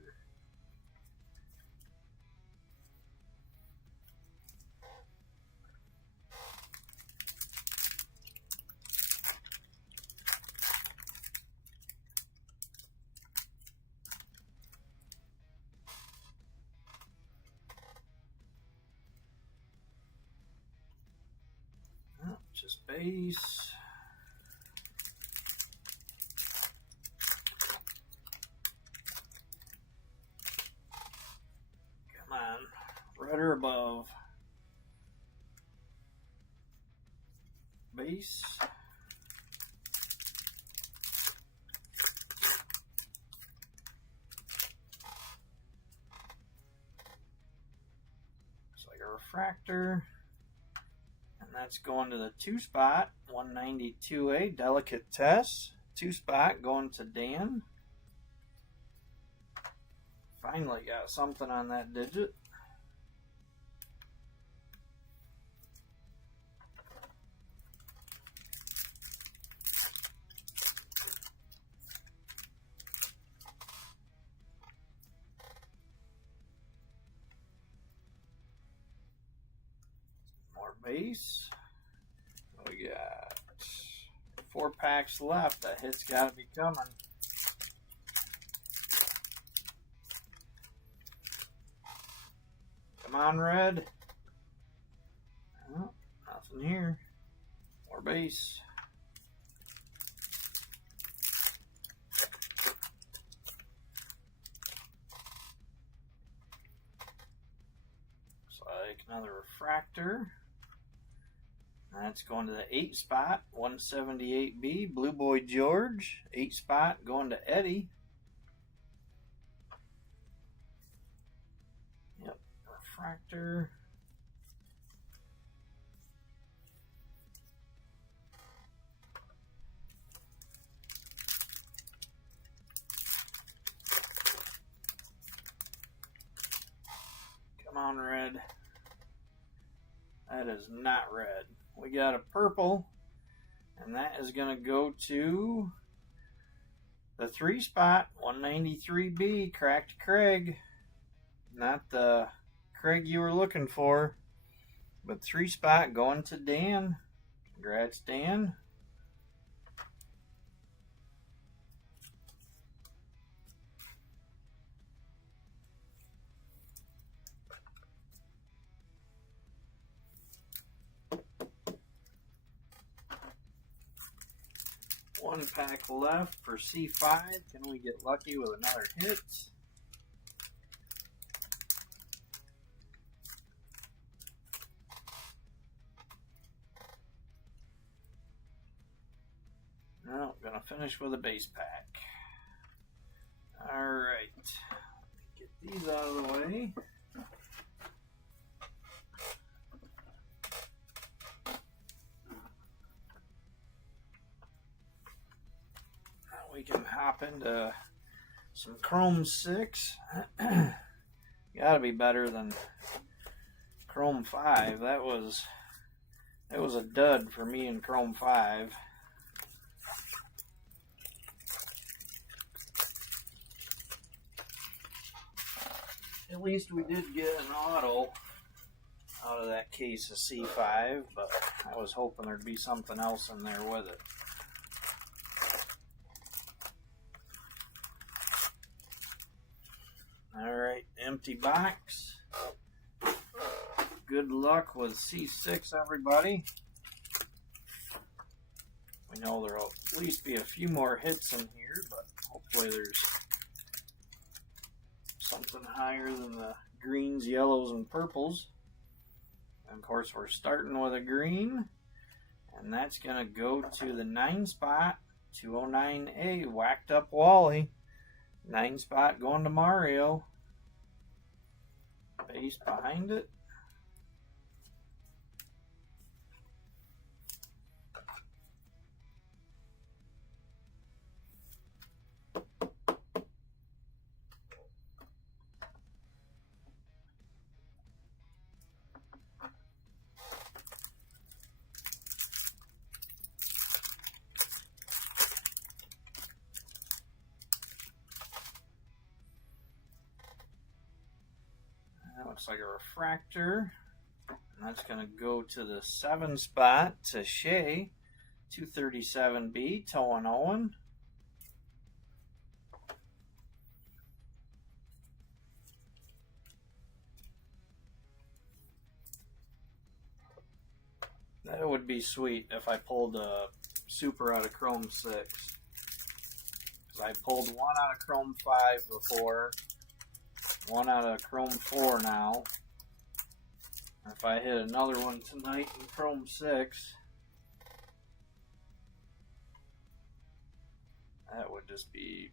Just base. Come on, red or above. Base. Looks like a refractor. That's going to the 2 spot, 192A, Delicate Tess. 2 spot going to Dan. Finally got something on that digit. More base. We got 4 packs left. That hit's got to be coming. Come on, red. Oh, nothing here. More base. Looks like another refractor. That's going to the 8 spot, 178B, Blue Boy George. 8 spot going to Eddie. Yep, refractor. Come on, red. That is not red. We got a purple, and that is going to go to the 3 spot, 193B, Cracked Craig. Not the Craig you were looking for, but 3 spot going to Dan. Congrats, Dan. One pack left for C5. Can we get lucky with another hit? No, gonna finish with a base pack. Alright. Get these out of the way. We can hop into some Chrome 6. Gotta be better than Chrome 5. That was a dud for me in Chrome 5. At least we did get an auto out of that case of C5, but I was hoping there'd be something else in there with it. Alright, empty box. Good luck with C6, everybody. We know there'll at least be a few more hits in here, but hopefully there's something higher than the greens, yellows, and purples. And of course, we're starting with a green, and that's going to go to the 9 spot, 209A, Whacked Up Wally. 9 spot going to Mario. Base behind it. That looks like a refractor. And that's going to go to the 7 spot to Shea. 237B, Toe and Owen. That would be sweet if I pulled a super out of Chrome 6. Because I pulled one out of Chrome 5 before. One out of Chrome 4 now. If I hit another one tonight in Chrome 6, that would just be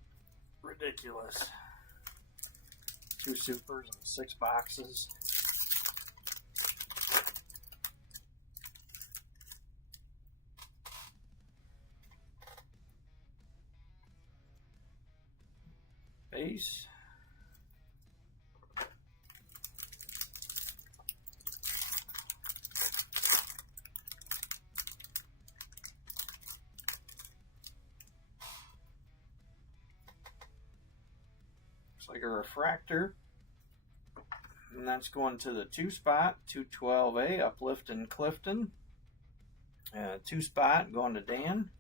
ridiculous. 2 supers and 6 boxes. Base. Looks like a refractor. And that's going to the 2 spot, 212A, Uplift in Clifton. 2 spot going to Dan.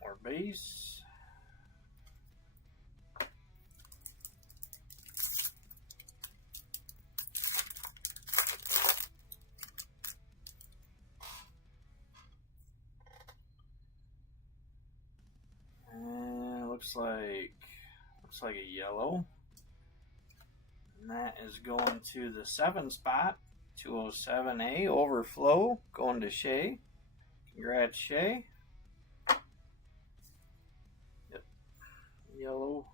More base. Looks like a yellow. And that is going to the 7 spot, 207A, Overflow, going to Shea. Congrats, Shea. Yep. Yellow.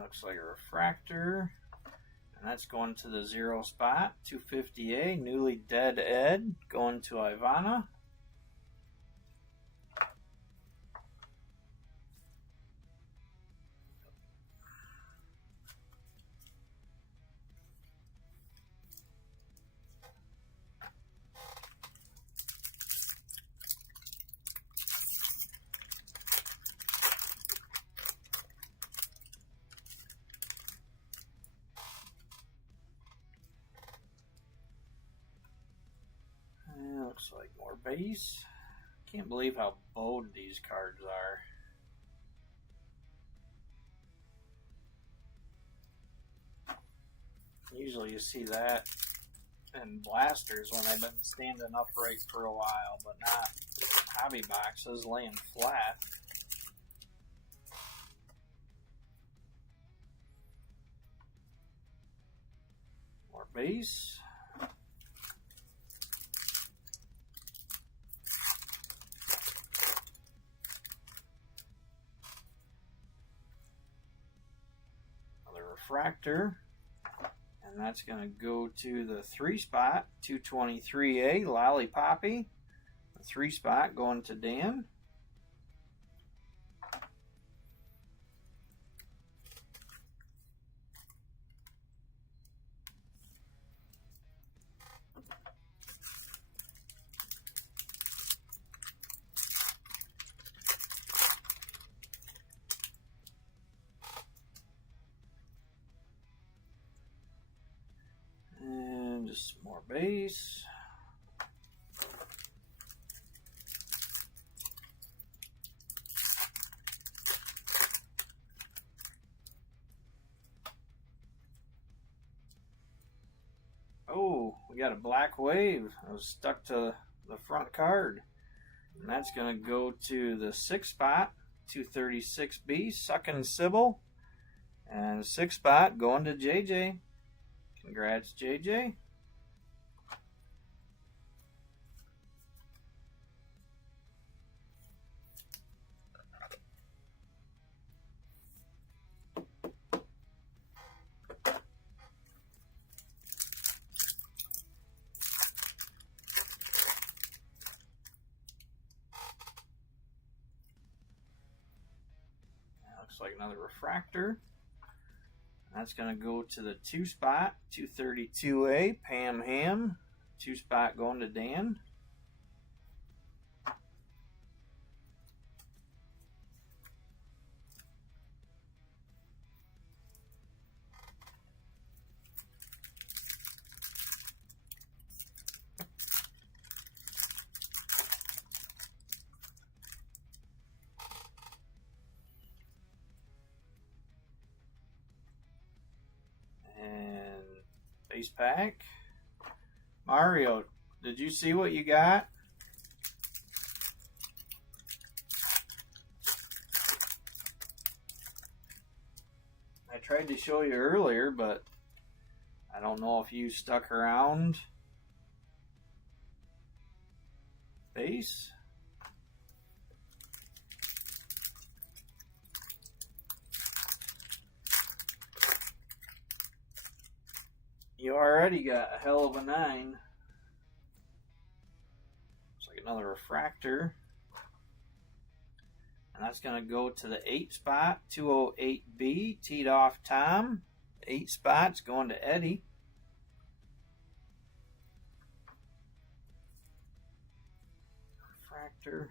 Looks like a refractor, and that's going to the 0 spot, 250A, Newly Dead Ed, going to Ivana. Looks like more base. Can't believe how bold these cards are. Usually you see that in blasters when they've been standing upright for a while, but not hobby boxes laying flat. More base. Refractor, and that's going to go to the 3 spot, 223A, Lollipoppy. The 3 spot going to Dan. Just more base. Oh, we got a black wave. I was stuck to the front card. And that's going to go to the 6 spot, 236B, Suckin' Sybil. And the 6 spot going to JJ. Congrats, JJ. Looks like another refractor. That's going to go to the 2-spot, 232A, Pam Ham. 2-spot going to Dan. Base pack. Mario, did you see what you got? I tried to show you earlier, but I don't know if you stuck around. Base. You already got a hell of a 9. Looks like another refractor. And that's going to go to the 8-spot, 208B, teed off Tom. 8 spots going to Eddie. Refractor.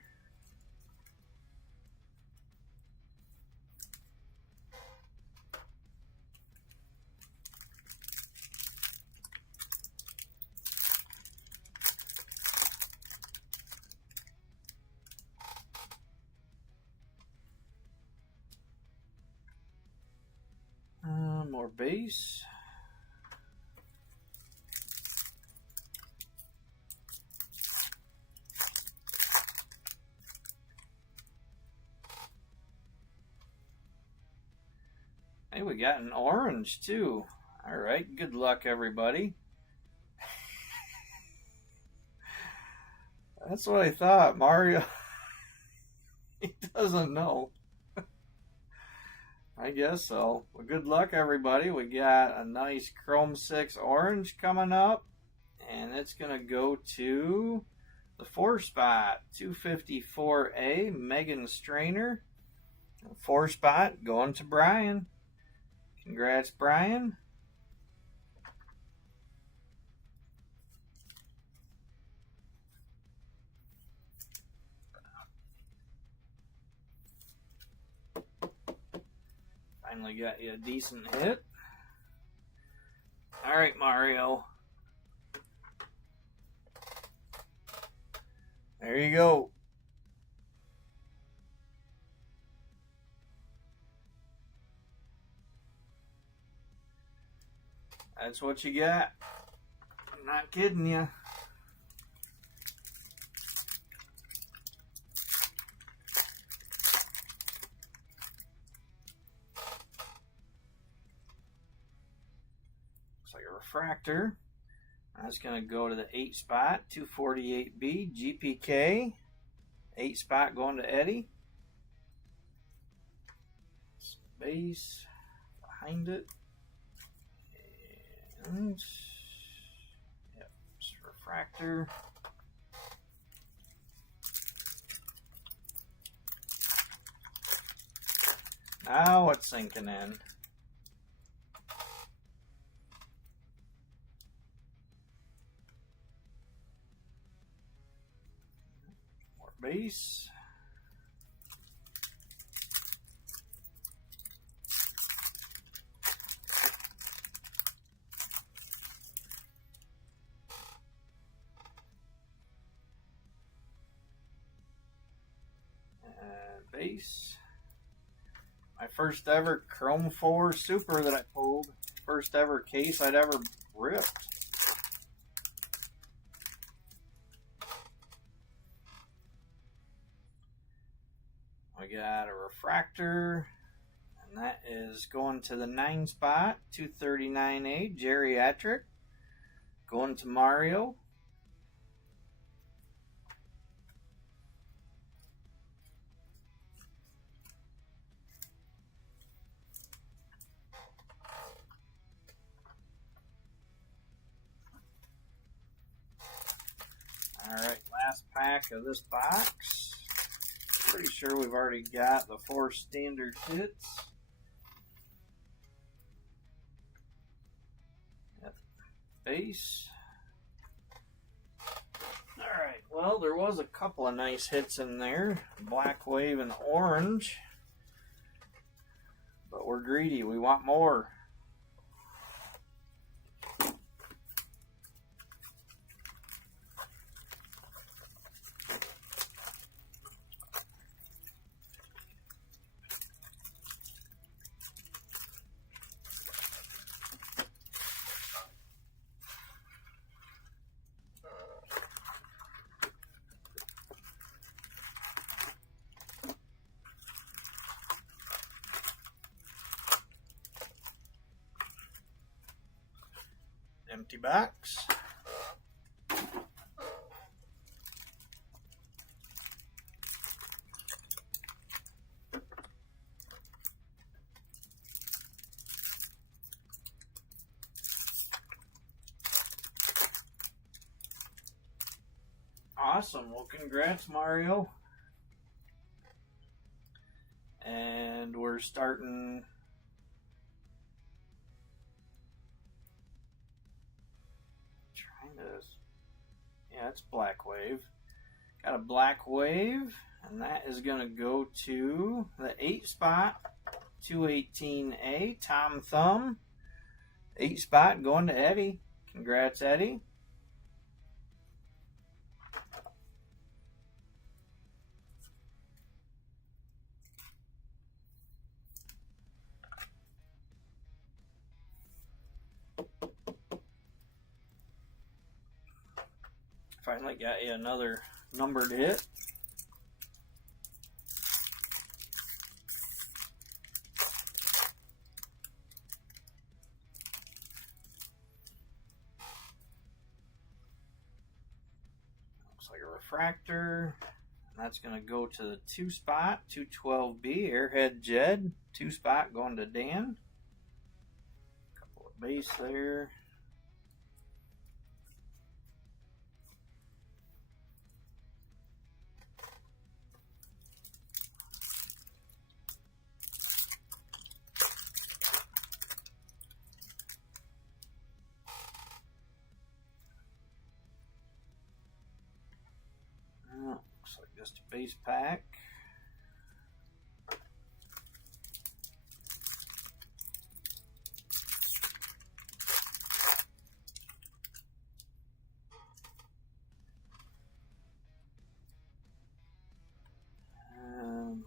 More base. Hey, we got an orange too. All right, good luck, everybody. That's what I thought, Mario. He doesn't know. I guess so. Well, good luck, everybody. We got a nice Chrome 6 orange coming up, and it's going to go to the 4-spot, 254A, Megan Strainer. 4-spot going to Brian. Congrats, Brian. Finally got you a decent hit. All right, Mario. There you go. That's what you got. I'm not kidding you. Looks like a refractor. That's going to go to the 8-spot, 248B, GPK. 8-spot going to Eddie. Base behind it. And, yep, it's refractor. Now it's sinking in. More base. Base. My first ever Chrome 4 Super that I pulled. First ever case I'd ever ripped. We got a refractor. And that is going to the 9 spot, 239A, Geriatric. Going to Mario. Alright, last pack of this box. Pretty sure we've already got the 4 standard hits. Yep. Base. Alright, well, there was a couple of nice hits in there. Black Wave and Orange. But we're greedy, we want more. Empty box. Awesome. Well, congrats, Mario. And we're starting. Yeah, it's Black Wave. Got a Black Wave, and that is going to go to the 8 spot, 218A, Tom Thumb. 8 spot going to Eddie. Congrats, Eddie. Finally got you another numbered hit. Looks like a refractor. And that's going to go to the 2 spot, 212B, Airhead Jed. 2 spot going to Dan. Couple of base there. Looks like just a base pack.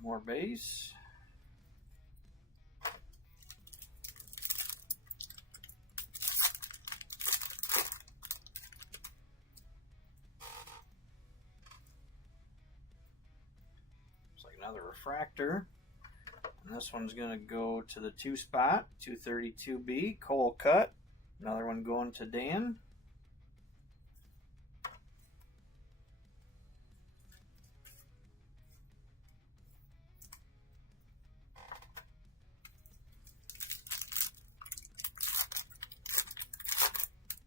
More base. Another refractor, and this one's going to go to the 2 spot, 232B, Cole Cut. Another one going to Dan.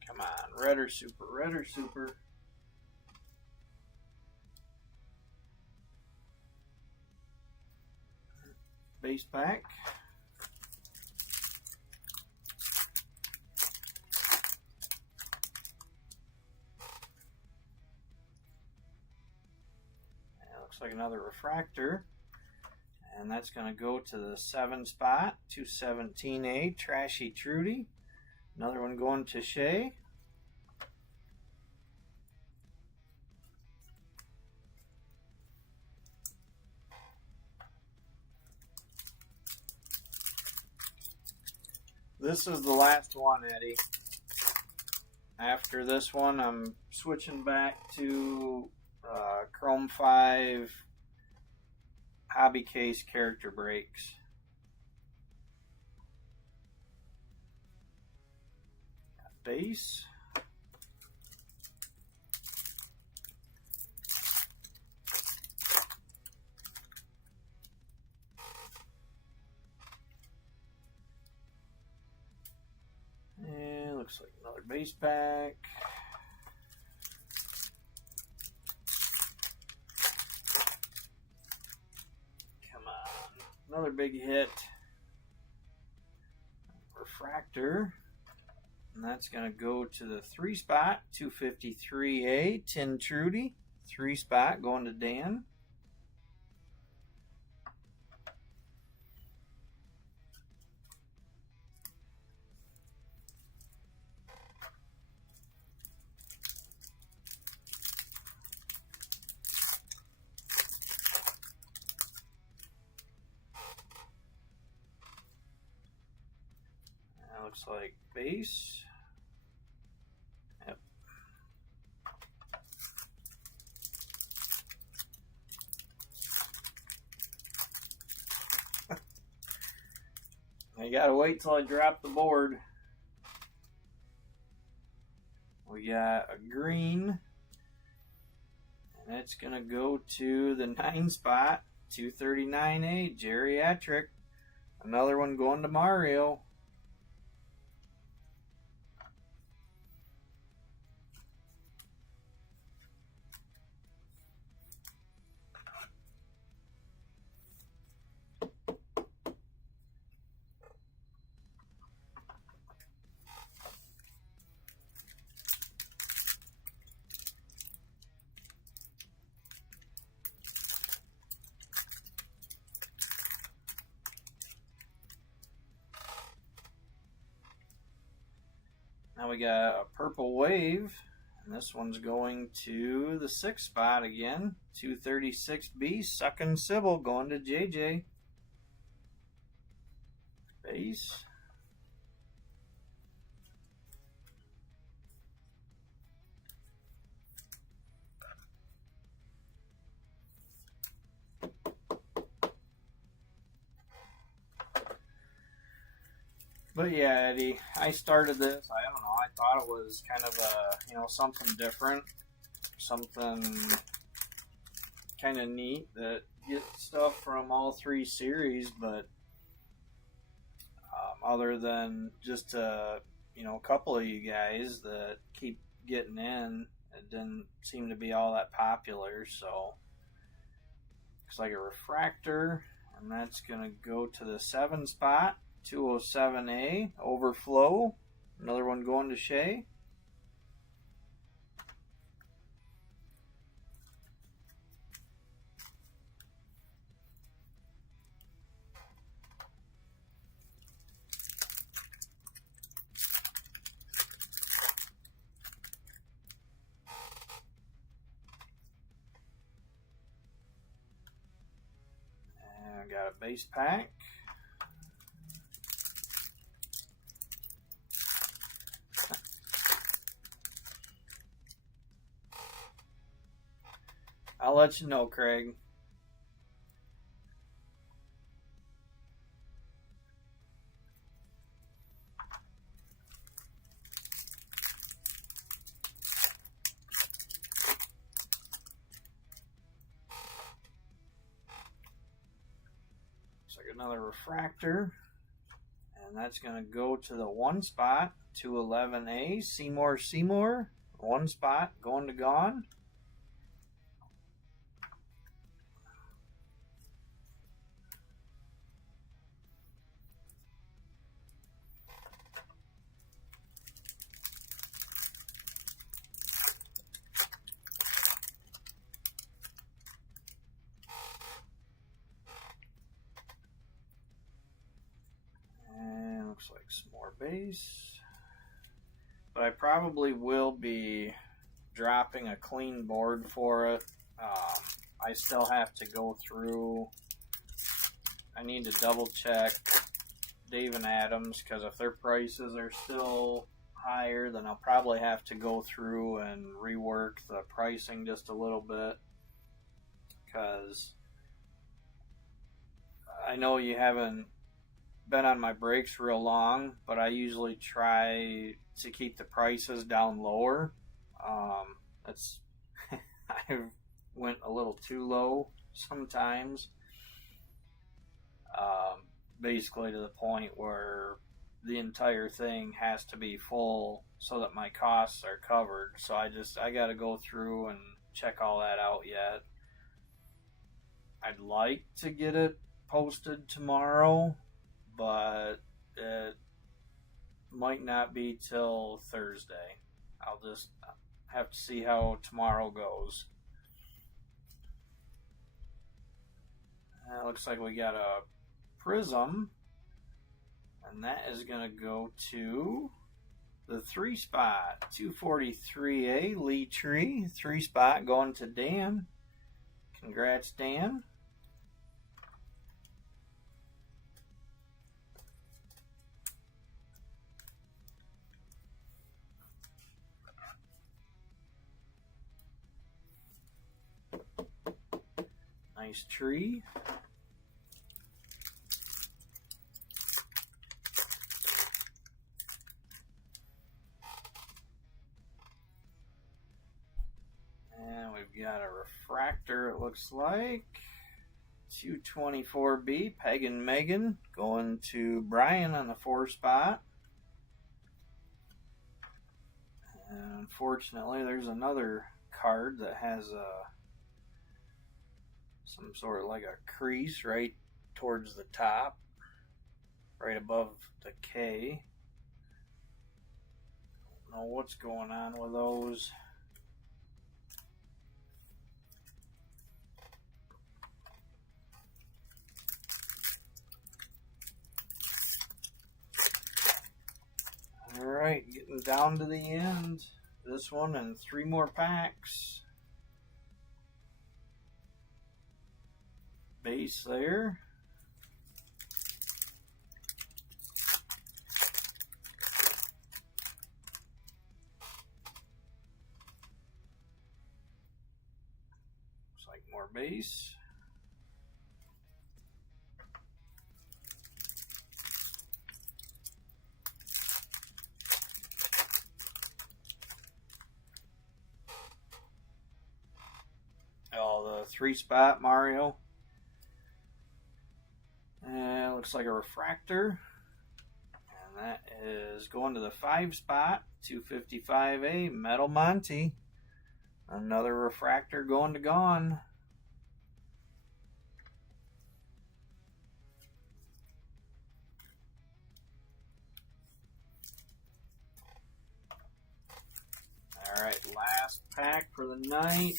Come on, red or super, red or super. Base pack. That looks like another refractor. And that's going to go to the 7 spot, 217A, Trashy Trudy. Another one going to Shay. This is the last one, Eddie. After this one, I'm switching back to Chrome 5 Hobby Case character breaks. base. And looks like another base pack. Come on. Another big hit. Refractor. And that's going to go to the 3 spot. 253A. Tin Trudy. 3 spot going to Dan. That looks like base. Yep. I gotta wait till I drop the board. We got a green, and it's gonna go to the 9 spot. 239A geriatric. Another one going to Mario. Now we got a purple wave, and this one's going to the 6 spot again. 236B, Suckin' Sybil going to JJ. Base. But yeah, Eddie, I started this. I don't know. I thought it was kind of a, something different, something kind of neat that get stuff from all 3 series. But other than just a couple of you guys that keep getting in, it didn't seem to be all that popular. So looks like a refractor, and that's gonna go to the 7 spot. 207A, Overflow. Another one going to Shea. And I got a base pack. I'll let you know, Craig. Looks like another refractor. And that's going to go to the 1 spot. 211A, Seymour. 1 spot going to Gone. Looks like some more base. But I probably will be dropping a clean board for it. I still have to go through. I need to double check Dave and Adams, because if their prices are still higher, then I'll probably have to go through and rework the pricing just a little bit. Because I know you haven't been on my breaks real long, but I usually try to keep the prices down lower. That's I went a little too low sometimes. Basically to the point where the entire thing has to be full so that my costs are covered. So I got to go through and check all that out yet. I'd like to get it posted tomorrow, but it might not be till Thursday. I'll just have to see how tomorrow goes. It looks like we got a Prism, and that is going to go to the 3 spot, 243A Lee Tree, 3 spot going to Dan. Congrats, Dan. Nice tree. And we've got a refractor, it looks like. 224B, Peg and Megan, going to Brian on the 4 spot. And unfortunately, there's another card that has some sort of like a crease right towards the top, right above the K. Don't know what's going on with those. Alright, getting down to the end. This one and 3 more packs. Base there. Looks like more base. Oh, the 3 spot Mario. And looks like a refractor. And that is going to the 5 spot, 255A Metal Monty. Another refractor going to Gone. Alright, last pack for the night.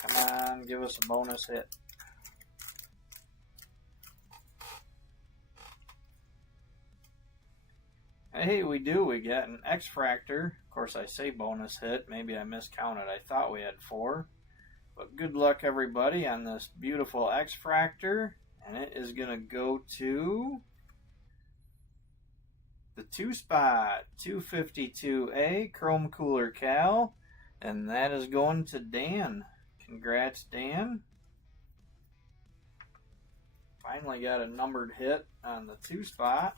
Come on, give us a bonus hit. Hey, we do. We got an X-Fractor. Of course, I say bonus hit. Maybe I miscounted. I thought we had 4. But good luck, everybody, on this beautiful X-Fractor. And it is going to go to the 2 spot, 252A Chrome Cooler Cal. And that is going to Dan. Congrats, Dan. Finally got a numbered hit on the 2 spot.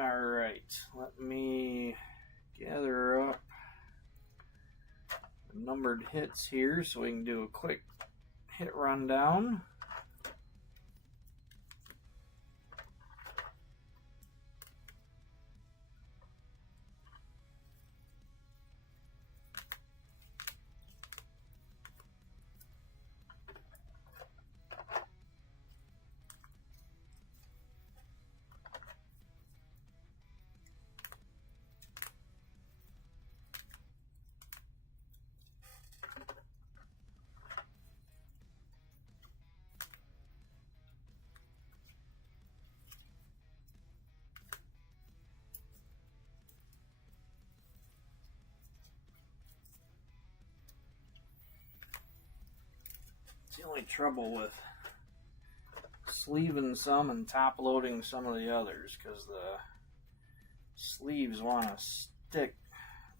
Alright, let me gather up the numbered hits here so we can do a quick hit rundown. The only trouble with sleeving some and top loading some of the others because the sleeves want to stick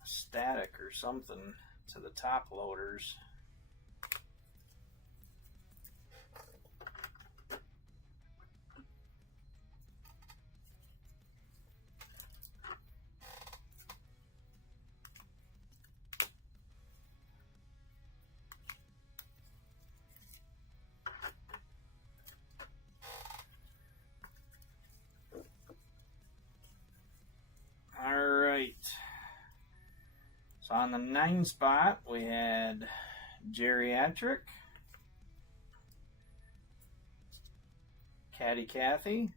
static or something to the top loaders. So on the 9 spot, we had Geriatric, Caddy Cathy,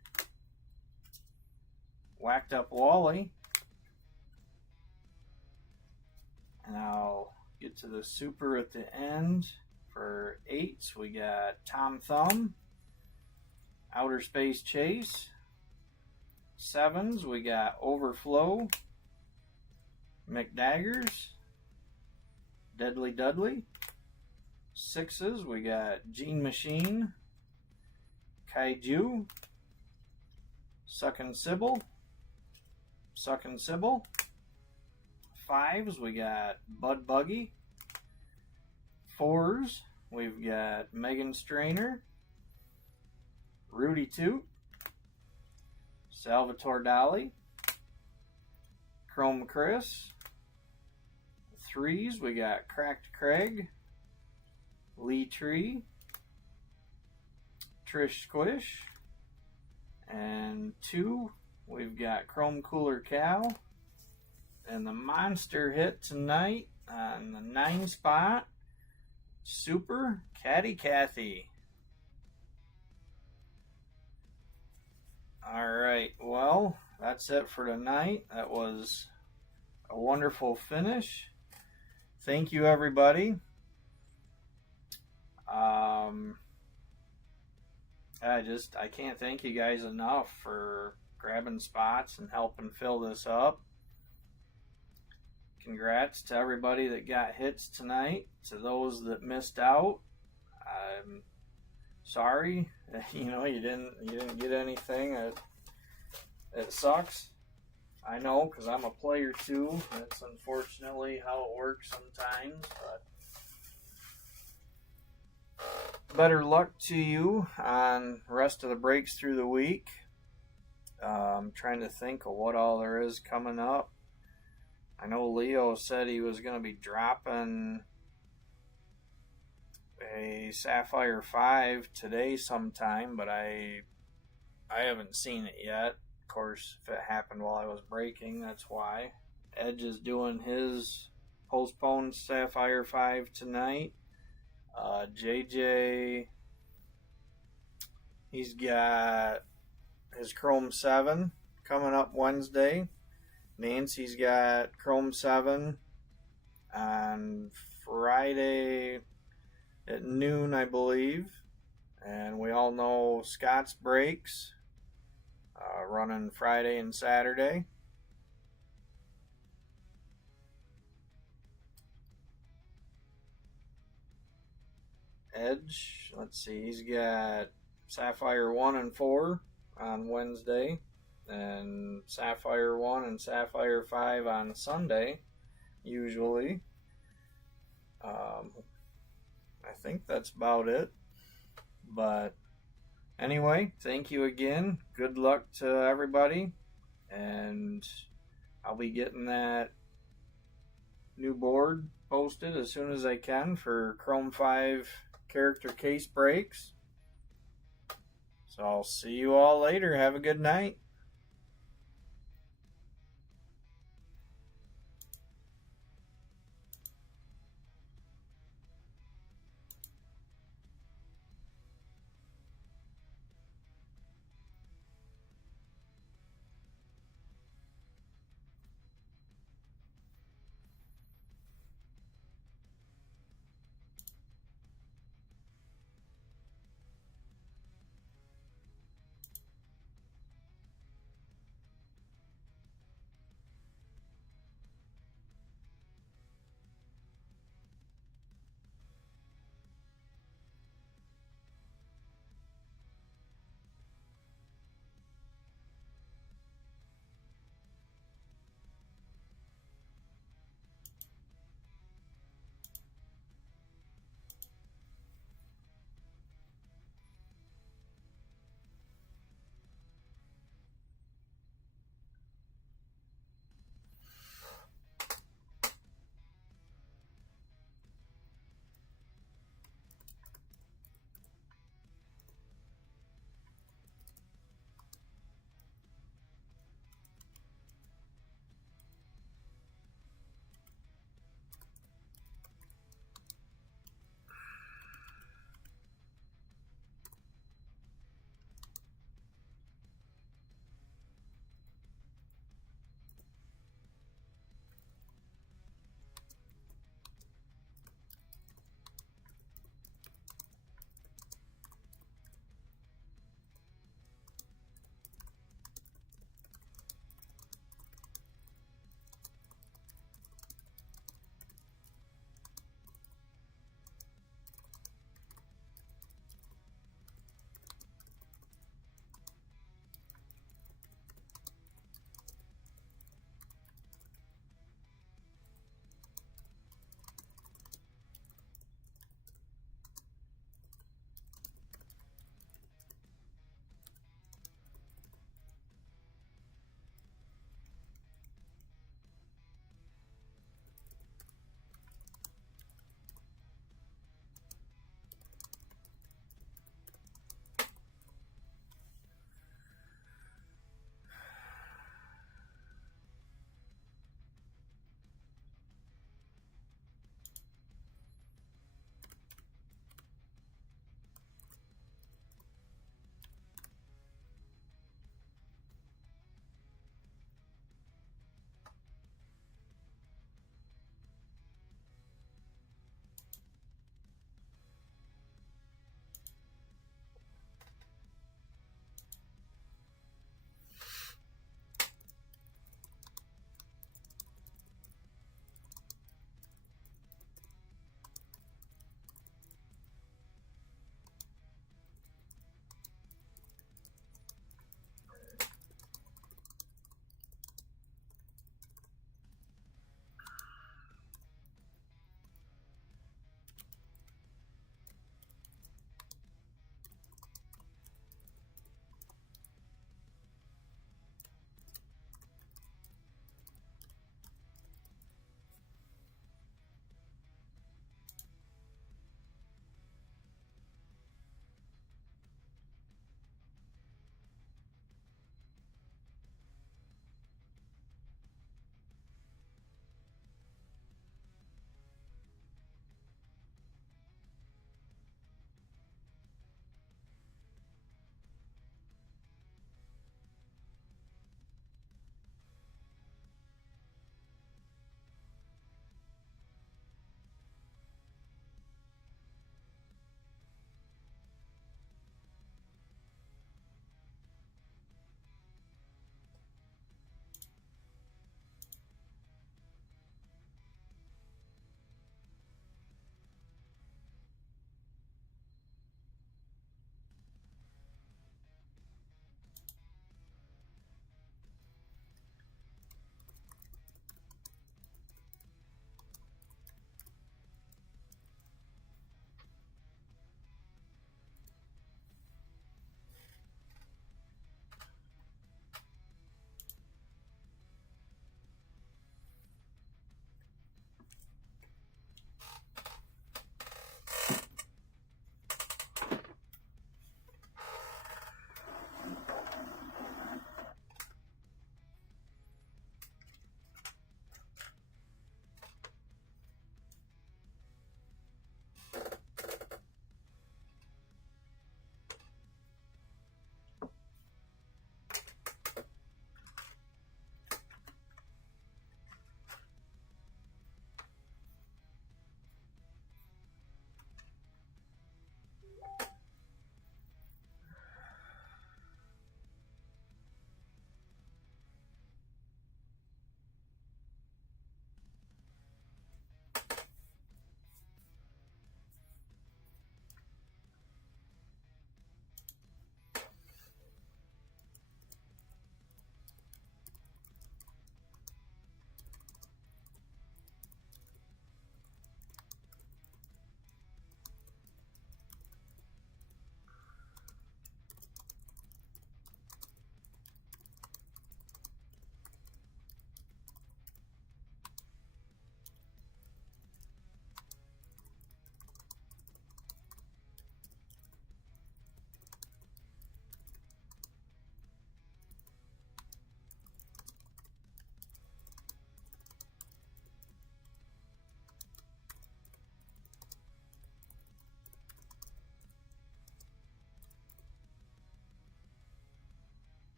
Whacked Up Wally, and I'll get to the super at the end. For 8s, we got Tom Thumb, Outer Space Chase. 7s, we got Overflow, McDaggers, Deadly Dudley. 6s, we got Gene Machine, Kaiju, Suckin' Sybil. 5s, we got Bud Buggy. 4s, we've got Megan Strainer, Rudy Toot, Salvatore Dali, Chrome Chris. 3s, we got Cracked Craig, Lee Tree, Trish Squish. And 2, we've got Chrome Cooler Cow. And the monster hit tonight on the 9 spot, Super Caddy Cathy. Alright, well, that's it for tonight. That was a wonderful finish. Thank you, everybody. I can't thank you guys enough for grabbing spots and helping fill this up. Congrats to everybody that got hits tonight. To those that missed out, I'm sorry. You didn't get anything. It sucks. I know, because I'm a player too. That's unfortunately how it works sometimes. But better luck to you on the rest of the breaks through the week. I'm trying to think of what all there is coming up. I know Leo said he was going to be dropping a Sapphire 5 today sometime, but I haven't seen it yet. Of course, if it happened while I was breaking, that's why. Edge is doing his postponed Sapphire 5 tonight. JJ, he's got his Chrome 7 coming up Wednesday. Nancy's got Chrome 7 on Friday at noon, I believe. And we all know Scott's Breaks running Friday and Saturday. Edge, let's see, he's got Sapphire 1 and 4 on Wednesday, and Sapphire 1 and Sapphire 5 on Sunday, usually. I think that's about it. But anyway, thank you again. Good luck to everybody. And I'll be getting that new board posted as soon as I can for Chrome 5 character case breaks. So I'll see you all later. Have a good night.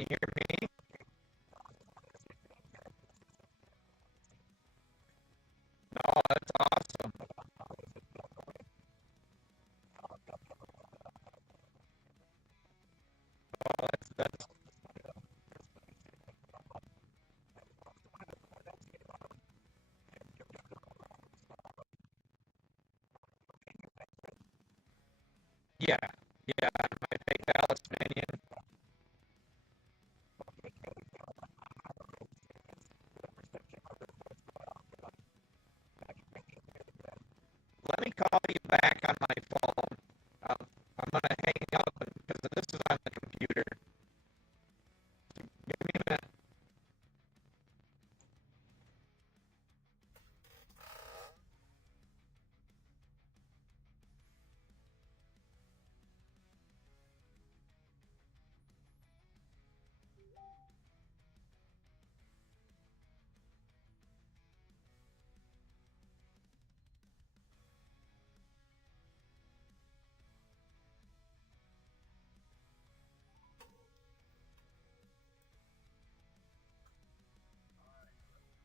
you hear me? Oh, that's awesome. Oh, that's yeah, yeah. My fake Palestinian. Let me call you back on my phone. I'm gonna hang up because this is on the computer. Give me a minute.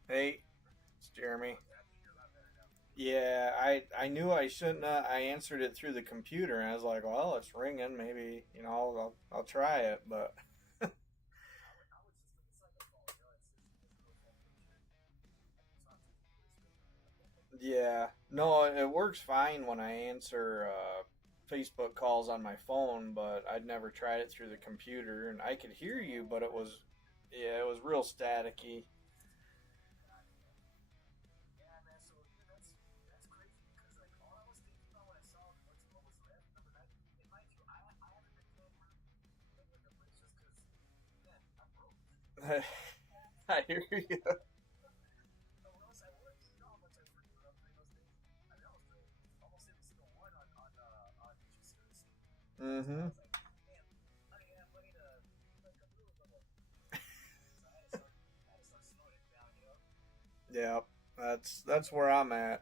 Hey, it's Jeremy. Yeah, I knew I shouldn't. I answered it through the computer, and I was like, well, it's ringing. Maybe I'll try it, but yeah, no, it works fine when I answer Facebook calls on my phone, but I'd never tried it through the computer, and I could hear you, but yeah, it was real staticky. I hear you. Mm-hmm. Yeah, that's where I'm at.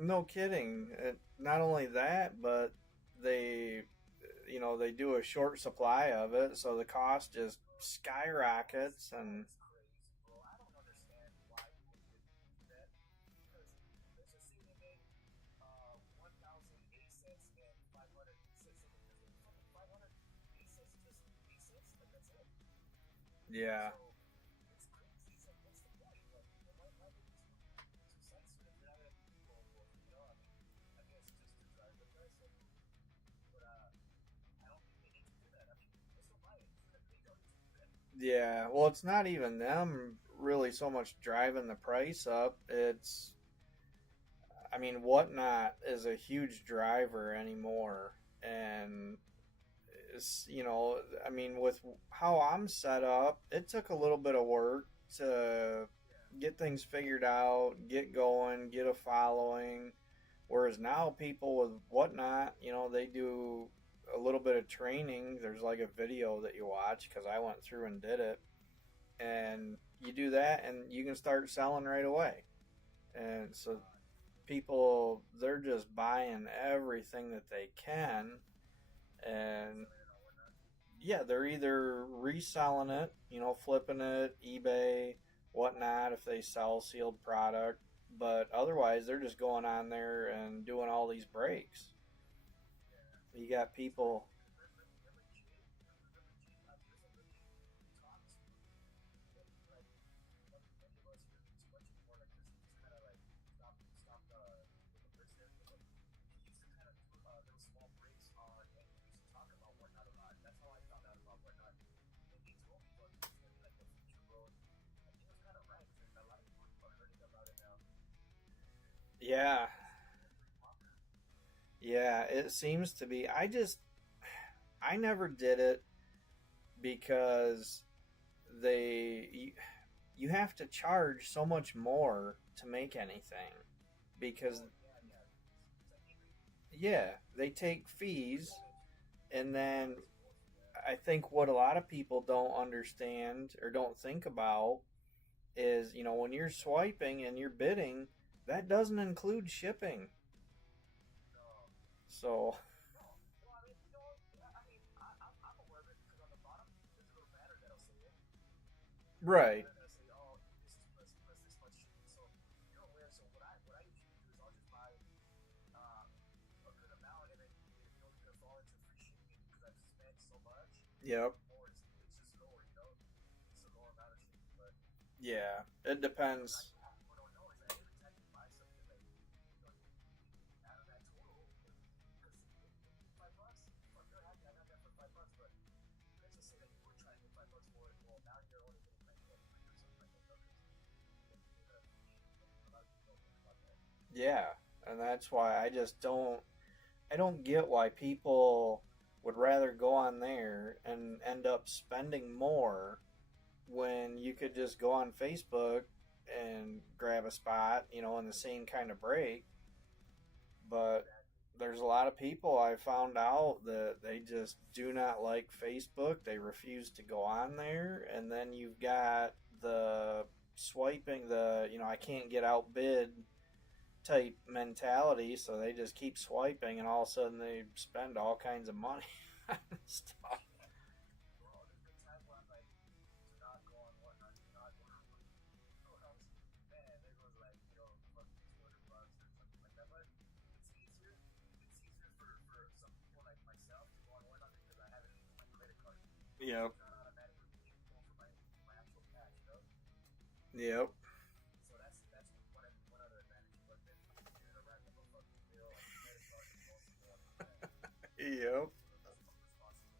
No kidding. Not only that, but they, they do a short supply of it, so the cost just skyrockets. And yeah, yeah. Well, it's not even them really so much driving the price up. I mean, Whatnot is a huge driver anymore, and I mean, with how I'm set up, it took a little bit of work to get things figured out, get going, get a following. Whereas now, people with Whatnot, they do a little bit of training. There's like a video that you watch because I went through and did it, and you do that, and you can start selling right away. And so people, they're just buying everything that they can, and yeah, they're either reselling it, flipping it, eBay, whatnot, if they sell sealed product. But otherwise, they're just going on there and doing all these breaks. You got people. Yeah, yeah, it seems to be. I never did it because you have to charge so much more to make anything because yeah, they take fees, and then I think what a lot of people don't understand or don't think about is, when you're swiping and you're bidding, that doesn't include shipping. No. So, No, I mean, I'm aware of it because on the bottom there's a little banner that'll say it. right. And that'll say, oh, this is plus this much shipping. So you're aware. So what I usually do is I'll just buy a good amount, and then you know, gonna fall into free shipping because I've spent so much. Yep. Or it's just lower, you know, it's a lower amount of shipping. But Yeah, it depends. what I don't know is that every time you buy something, like you know, out of that total, because $5, fuck, you're happy I got that for $5, but let's just say that you were trying to get $5 for it. Well, now you're only getting like what, $3 or something like that. Because a lot of people don't think about that. Yeah, and that's why I don't get why people would rather go on there and end up spending more when you could just go on Facebook and grab a spot, you know, in the same kind of break. But there's a lot of people I found out that they just do not like Facebook. They refuse to go on there. And then you've got the swiping, I can't get outbid type mentality. So they just keep swiping and all of a sudden they spend all kinds of money on stuff. Well, there's been times where I'm like, do not go on whatnot, do not go on whatnot. Man, there goes like, you know, fucking $200 or something like that. But it's easier. It's easier for some people like myself to go on whatnot because I have it in my credit card. Yep. It's not automatically being pulled for my actual cash, you know? Yep. So that's one other advantage. But then you're gonna rack up a fucking bill on your credit card and also go on that. Yep. That's responsible.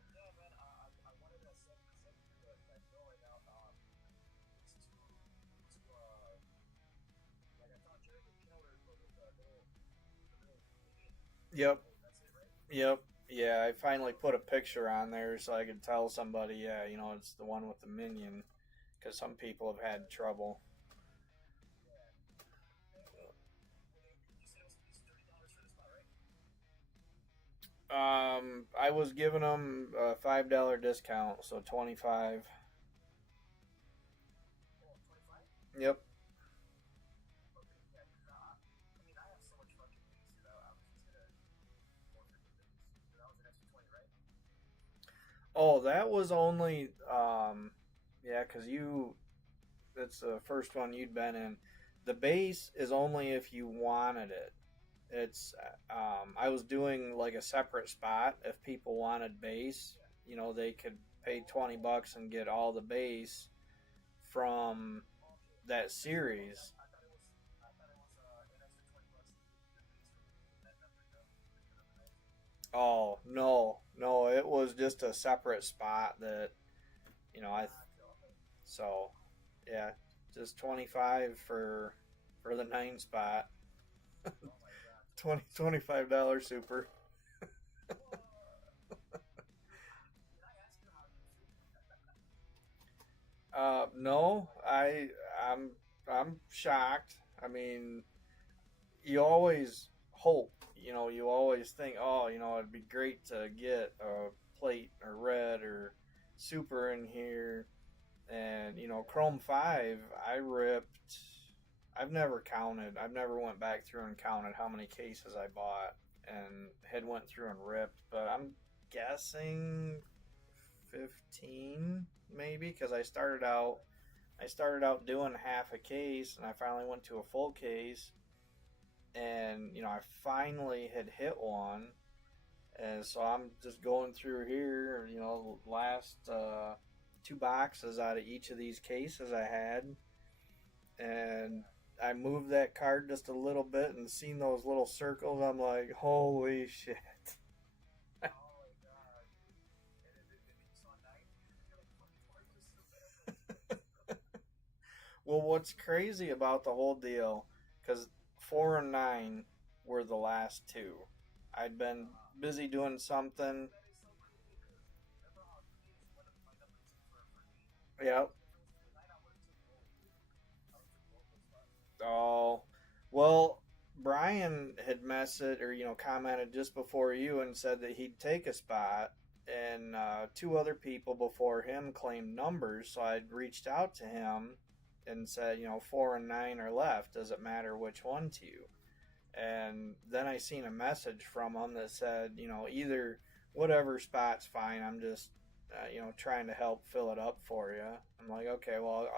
But yeah, man, I wanted to send you that bill right now. It's to like I thought Jerry the Killer with the little minion. Yep. That's it, right? Yep. Yeah, I finally put a picture on there so I could tell somebody, yeah, you know, it's the one with the minion. Because some people have had trouble. Yeah. You said it was $30 for the spot, right? I was giving them a $5 discount, so 25. Oh, 25? Yep. Okay, yeah, because I mean, I have so much fucking things, you know, I was just gonna forfeit the things. So that was an extra 20, right? Oh, that was only, yeah, because that's the first one you'd been in. The base is only if you wanted it. It's, I was doing like a separate spot. If people wanted base, you know, they could pay $20 and get all the base from Okay. that series. I thought it was an extra $20 to get the base for that number, you know? Oh, no, it was just a separate spot that, you know, so, yeah, just 25 for the 9 spot. Oh my god. $25 super. Can I ask you how you feel? No, I'm shocked. I mean, you always hope, you know, you always think, oh, you know, it'd be great to get a plate or red or super in here. And, you know, Chrome 5, I've never counted. I've never went back through and counted how many cases I bought and had went through and ripped, but I'm guessing 15 maybe because I started out doing half a case and I finally went to a full case and you know I finally had hit one and so I'm just going through here, you know, last 2 boxes out of each of these cases I had, and I moved that card just a little bit and seen those little circles. I'm like, holy shit. Oh my god. And then you saw 9? You're like, fucking Well, what's crazy about the whole deal, because 4 and 9 were the last 2. I'd been busy doing something. That is so crazy because remember how 3 is one of my number 2 for me? Yep. If it was 3 and 9, I would have took both. I would have took both those spots. Oh, well, Brian had messaged or, you know, commented just before you and said that he'd take a spot. And 2 other people before him claimed numbers, so I'd reached out to him and said, 4 and 9 are left. Does it matter which one to you? And then I seen a message from them that said, either whatever spot's fine. I'm just, trying to help fill it up for you. I'm like, okay, well,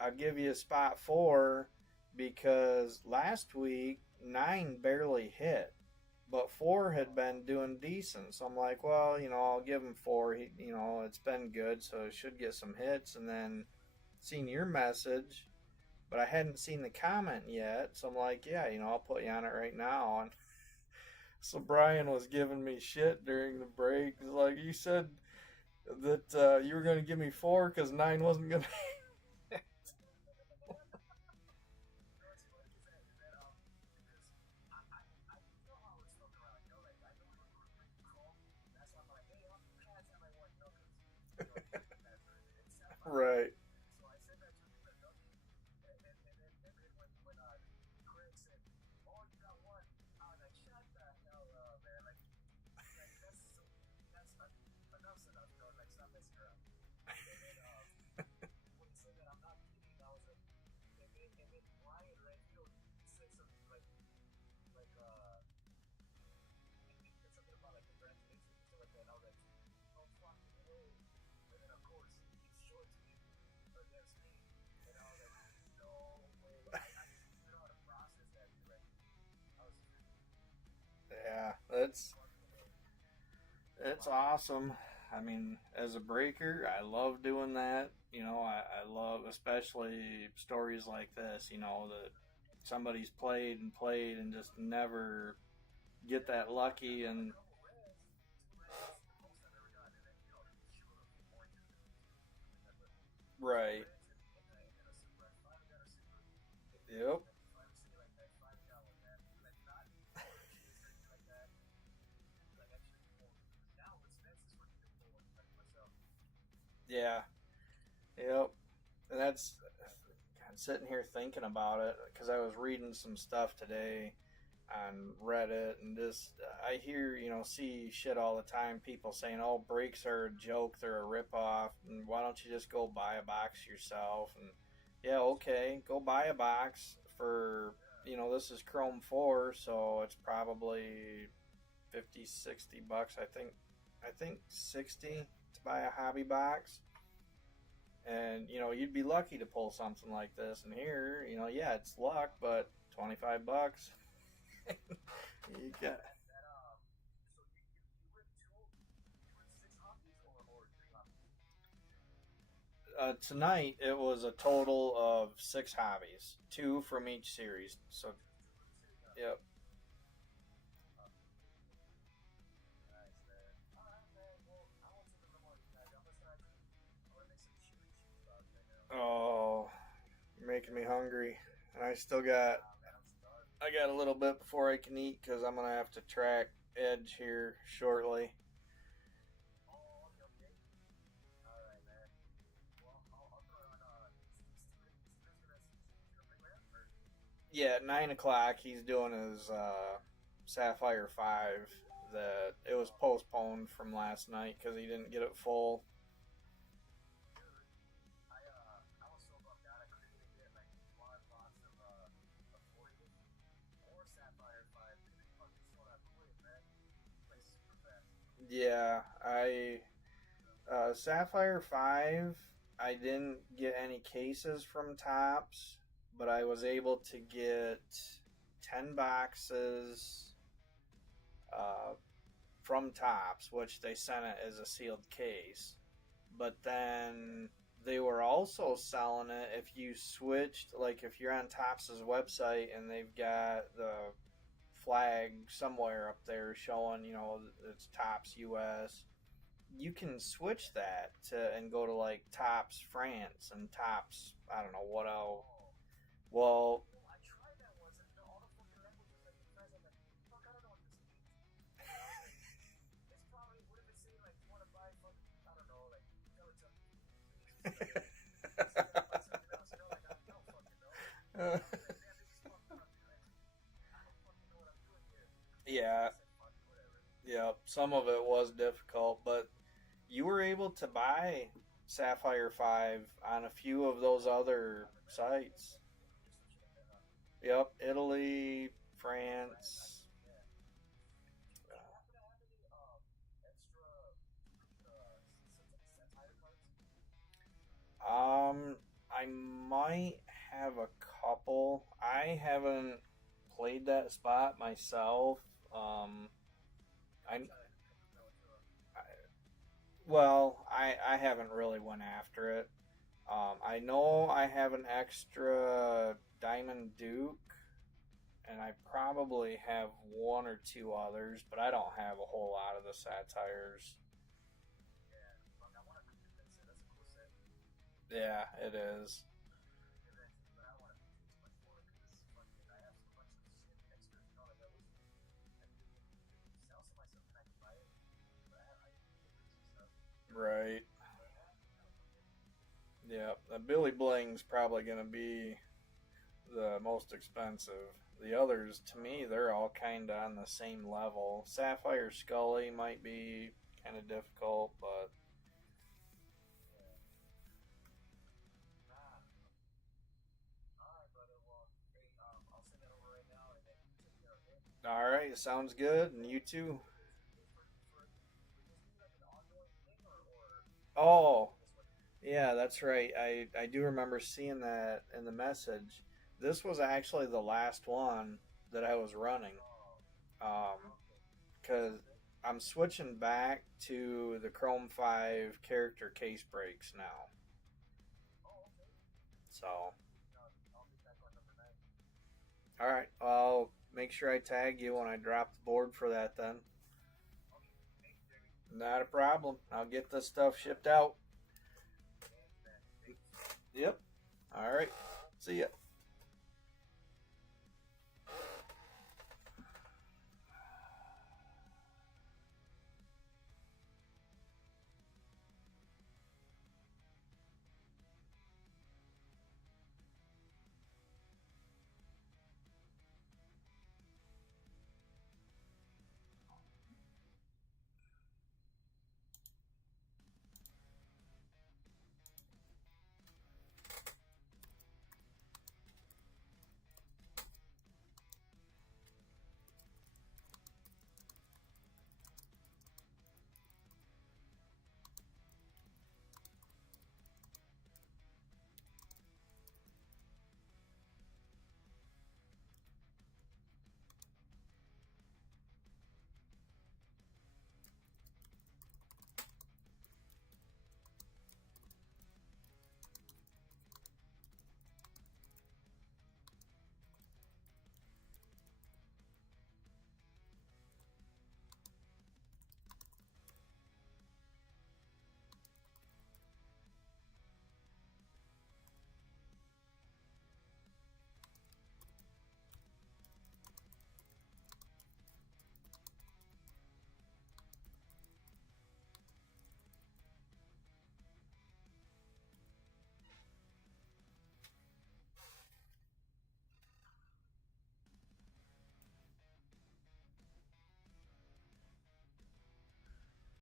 I'll give you a spot 4 because last week 9 barely hit, but 4 had been doing decent. So I'm like, well, I'll give him 4. It's been good, so it should get some hits. And then seen your message, but I hadn't seen the comment yet. So I'm like, yeah, I'll put you on it right now. And so Brian was giving me shit during the break. He's like, you said that you were going to give me 4 because 9 wasn't going to. Right. So I said that to him at Dougie, and then when Craig said, "Oh, you got 1," I was like, "Shut the hell up, man!" Like that's enough enough, like stop messing around. And then when he said that, I'm not kidding. I was like, and then Ryan Redfield said something like I think it's something about like congratulations or something like that. And I was like, "Oh fucking hey!" And then of course he's short to me against me, and I was like, "No way!" I just didn't know how to process that. Like, I was Yeah, it's awesome. I mean, as a breaker, I love doing that. I love especially stories like this, that somebody's played and just never get that lucky. And right. Yep. Yeah. Yep. And that's, I'm sitting here thinking about it because I was reading some stuff today on Reddit and just I hear, see shit all the time. People saying, "Oh, breaks are a joke, they're a ripoff, and why don't you just go buy a box yourself?" And yeah, okay, go buy a box for, this is Chrome 4, so it's probably 50, $60. I think 60 to buy a hobby box. And, you'd be lucky to pull something like this. And here, yeah, it's luck, but $25. You got tonight. It was a total of 6 hobbies, 2 from each series. So, yep. Oh, you're making me hungry, and I got a little bit before I can eat because I'm gonna have to track Edge here shortly. Yeah, at 9 o'clock he's doing his Sapphire 5. That it was postponed from last night because he didn't get it full. Yeah, Sapphire 5, I didn't get any cases from Tops, but I was able to get 10 boxes from Tops, which they sent it as a sealed case. But then they were also selling it if you switched, like if you're on Tops's website and they've got the flag somewhere up there showing, it's Tops US. You can switch that and go to like Tops France and Tops, I don't know what else. Well, I tried that once and all the fucking languages like you guys are like, fuck, I don't know what this means. It's probably, what if it's saying like, you want to buy fucking, I don't know, like, something else, like, I don't fucking know. Yeah. Yeah, some of it was difficult, but you were able to buy Sapphire 5 on a few of those other sites. Yep, Italy, France. Do you happen to have any extra satire cards? I might have a couple. I haven't played that spot myself. I well, I haven't really went after it. I know I have an extra Diamond Duke, and I probably have one or two others, but I don't have a whole lot of the satires. Yeah, I want to complete that set. That's a cool set. Yeah, it is. Eventually, but I don't want to pay too much for it because it's fucking. I have so much shit extras, you know, like I was. I could sell some myself and I can buy it, but I some stuff. Right. Yeah, the Billy Bling's probably going to be the most expensive. The others, to me, they're all kind of on the same level. Sapphire Scully might be kind of difficult, but Alright, brother. Well, hey, I'll send that over right now and then you take care of it. all right, sounds good. And you too. Would this be like an ongoing thing or Oh, yeah, that's right. I do remember seeing that in the message. This was actually the last one that I was running. Because I'm switching back to the Chrome 5 character case breaks now. So, I'll be back on number 9. all right, I'll make sure I tag you when I drop the board for that then. Okay, thank you, Jamie. Not a problem. I'll get this stuff shipped out. Thanks, man. Thanks. Yep. All right. See ya.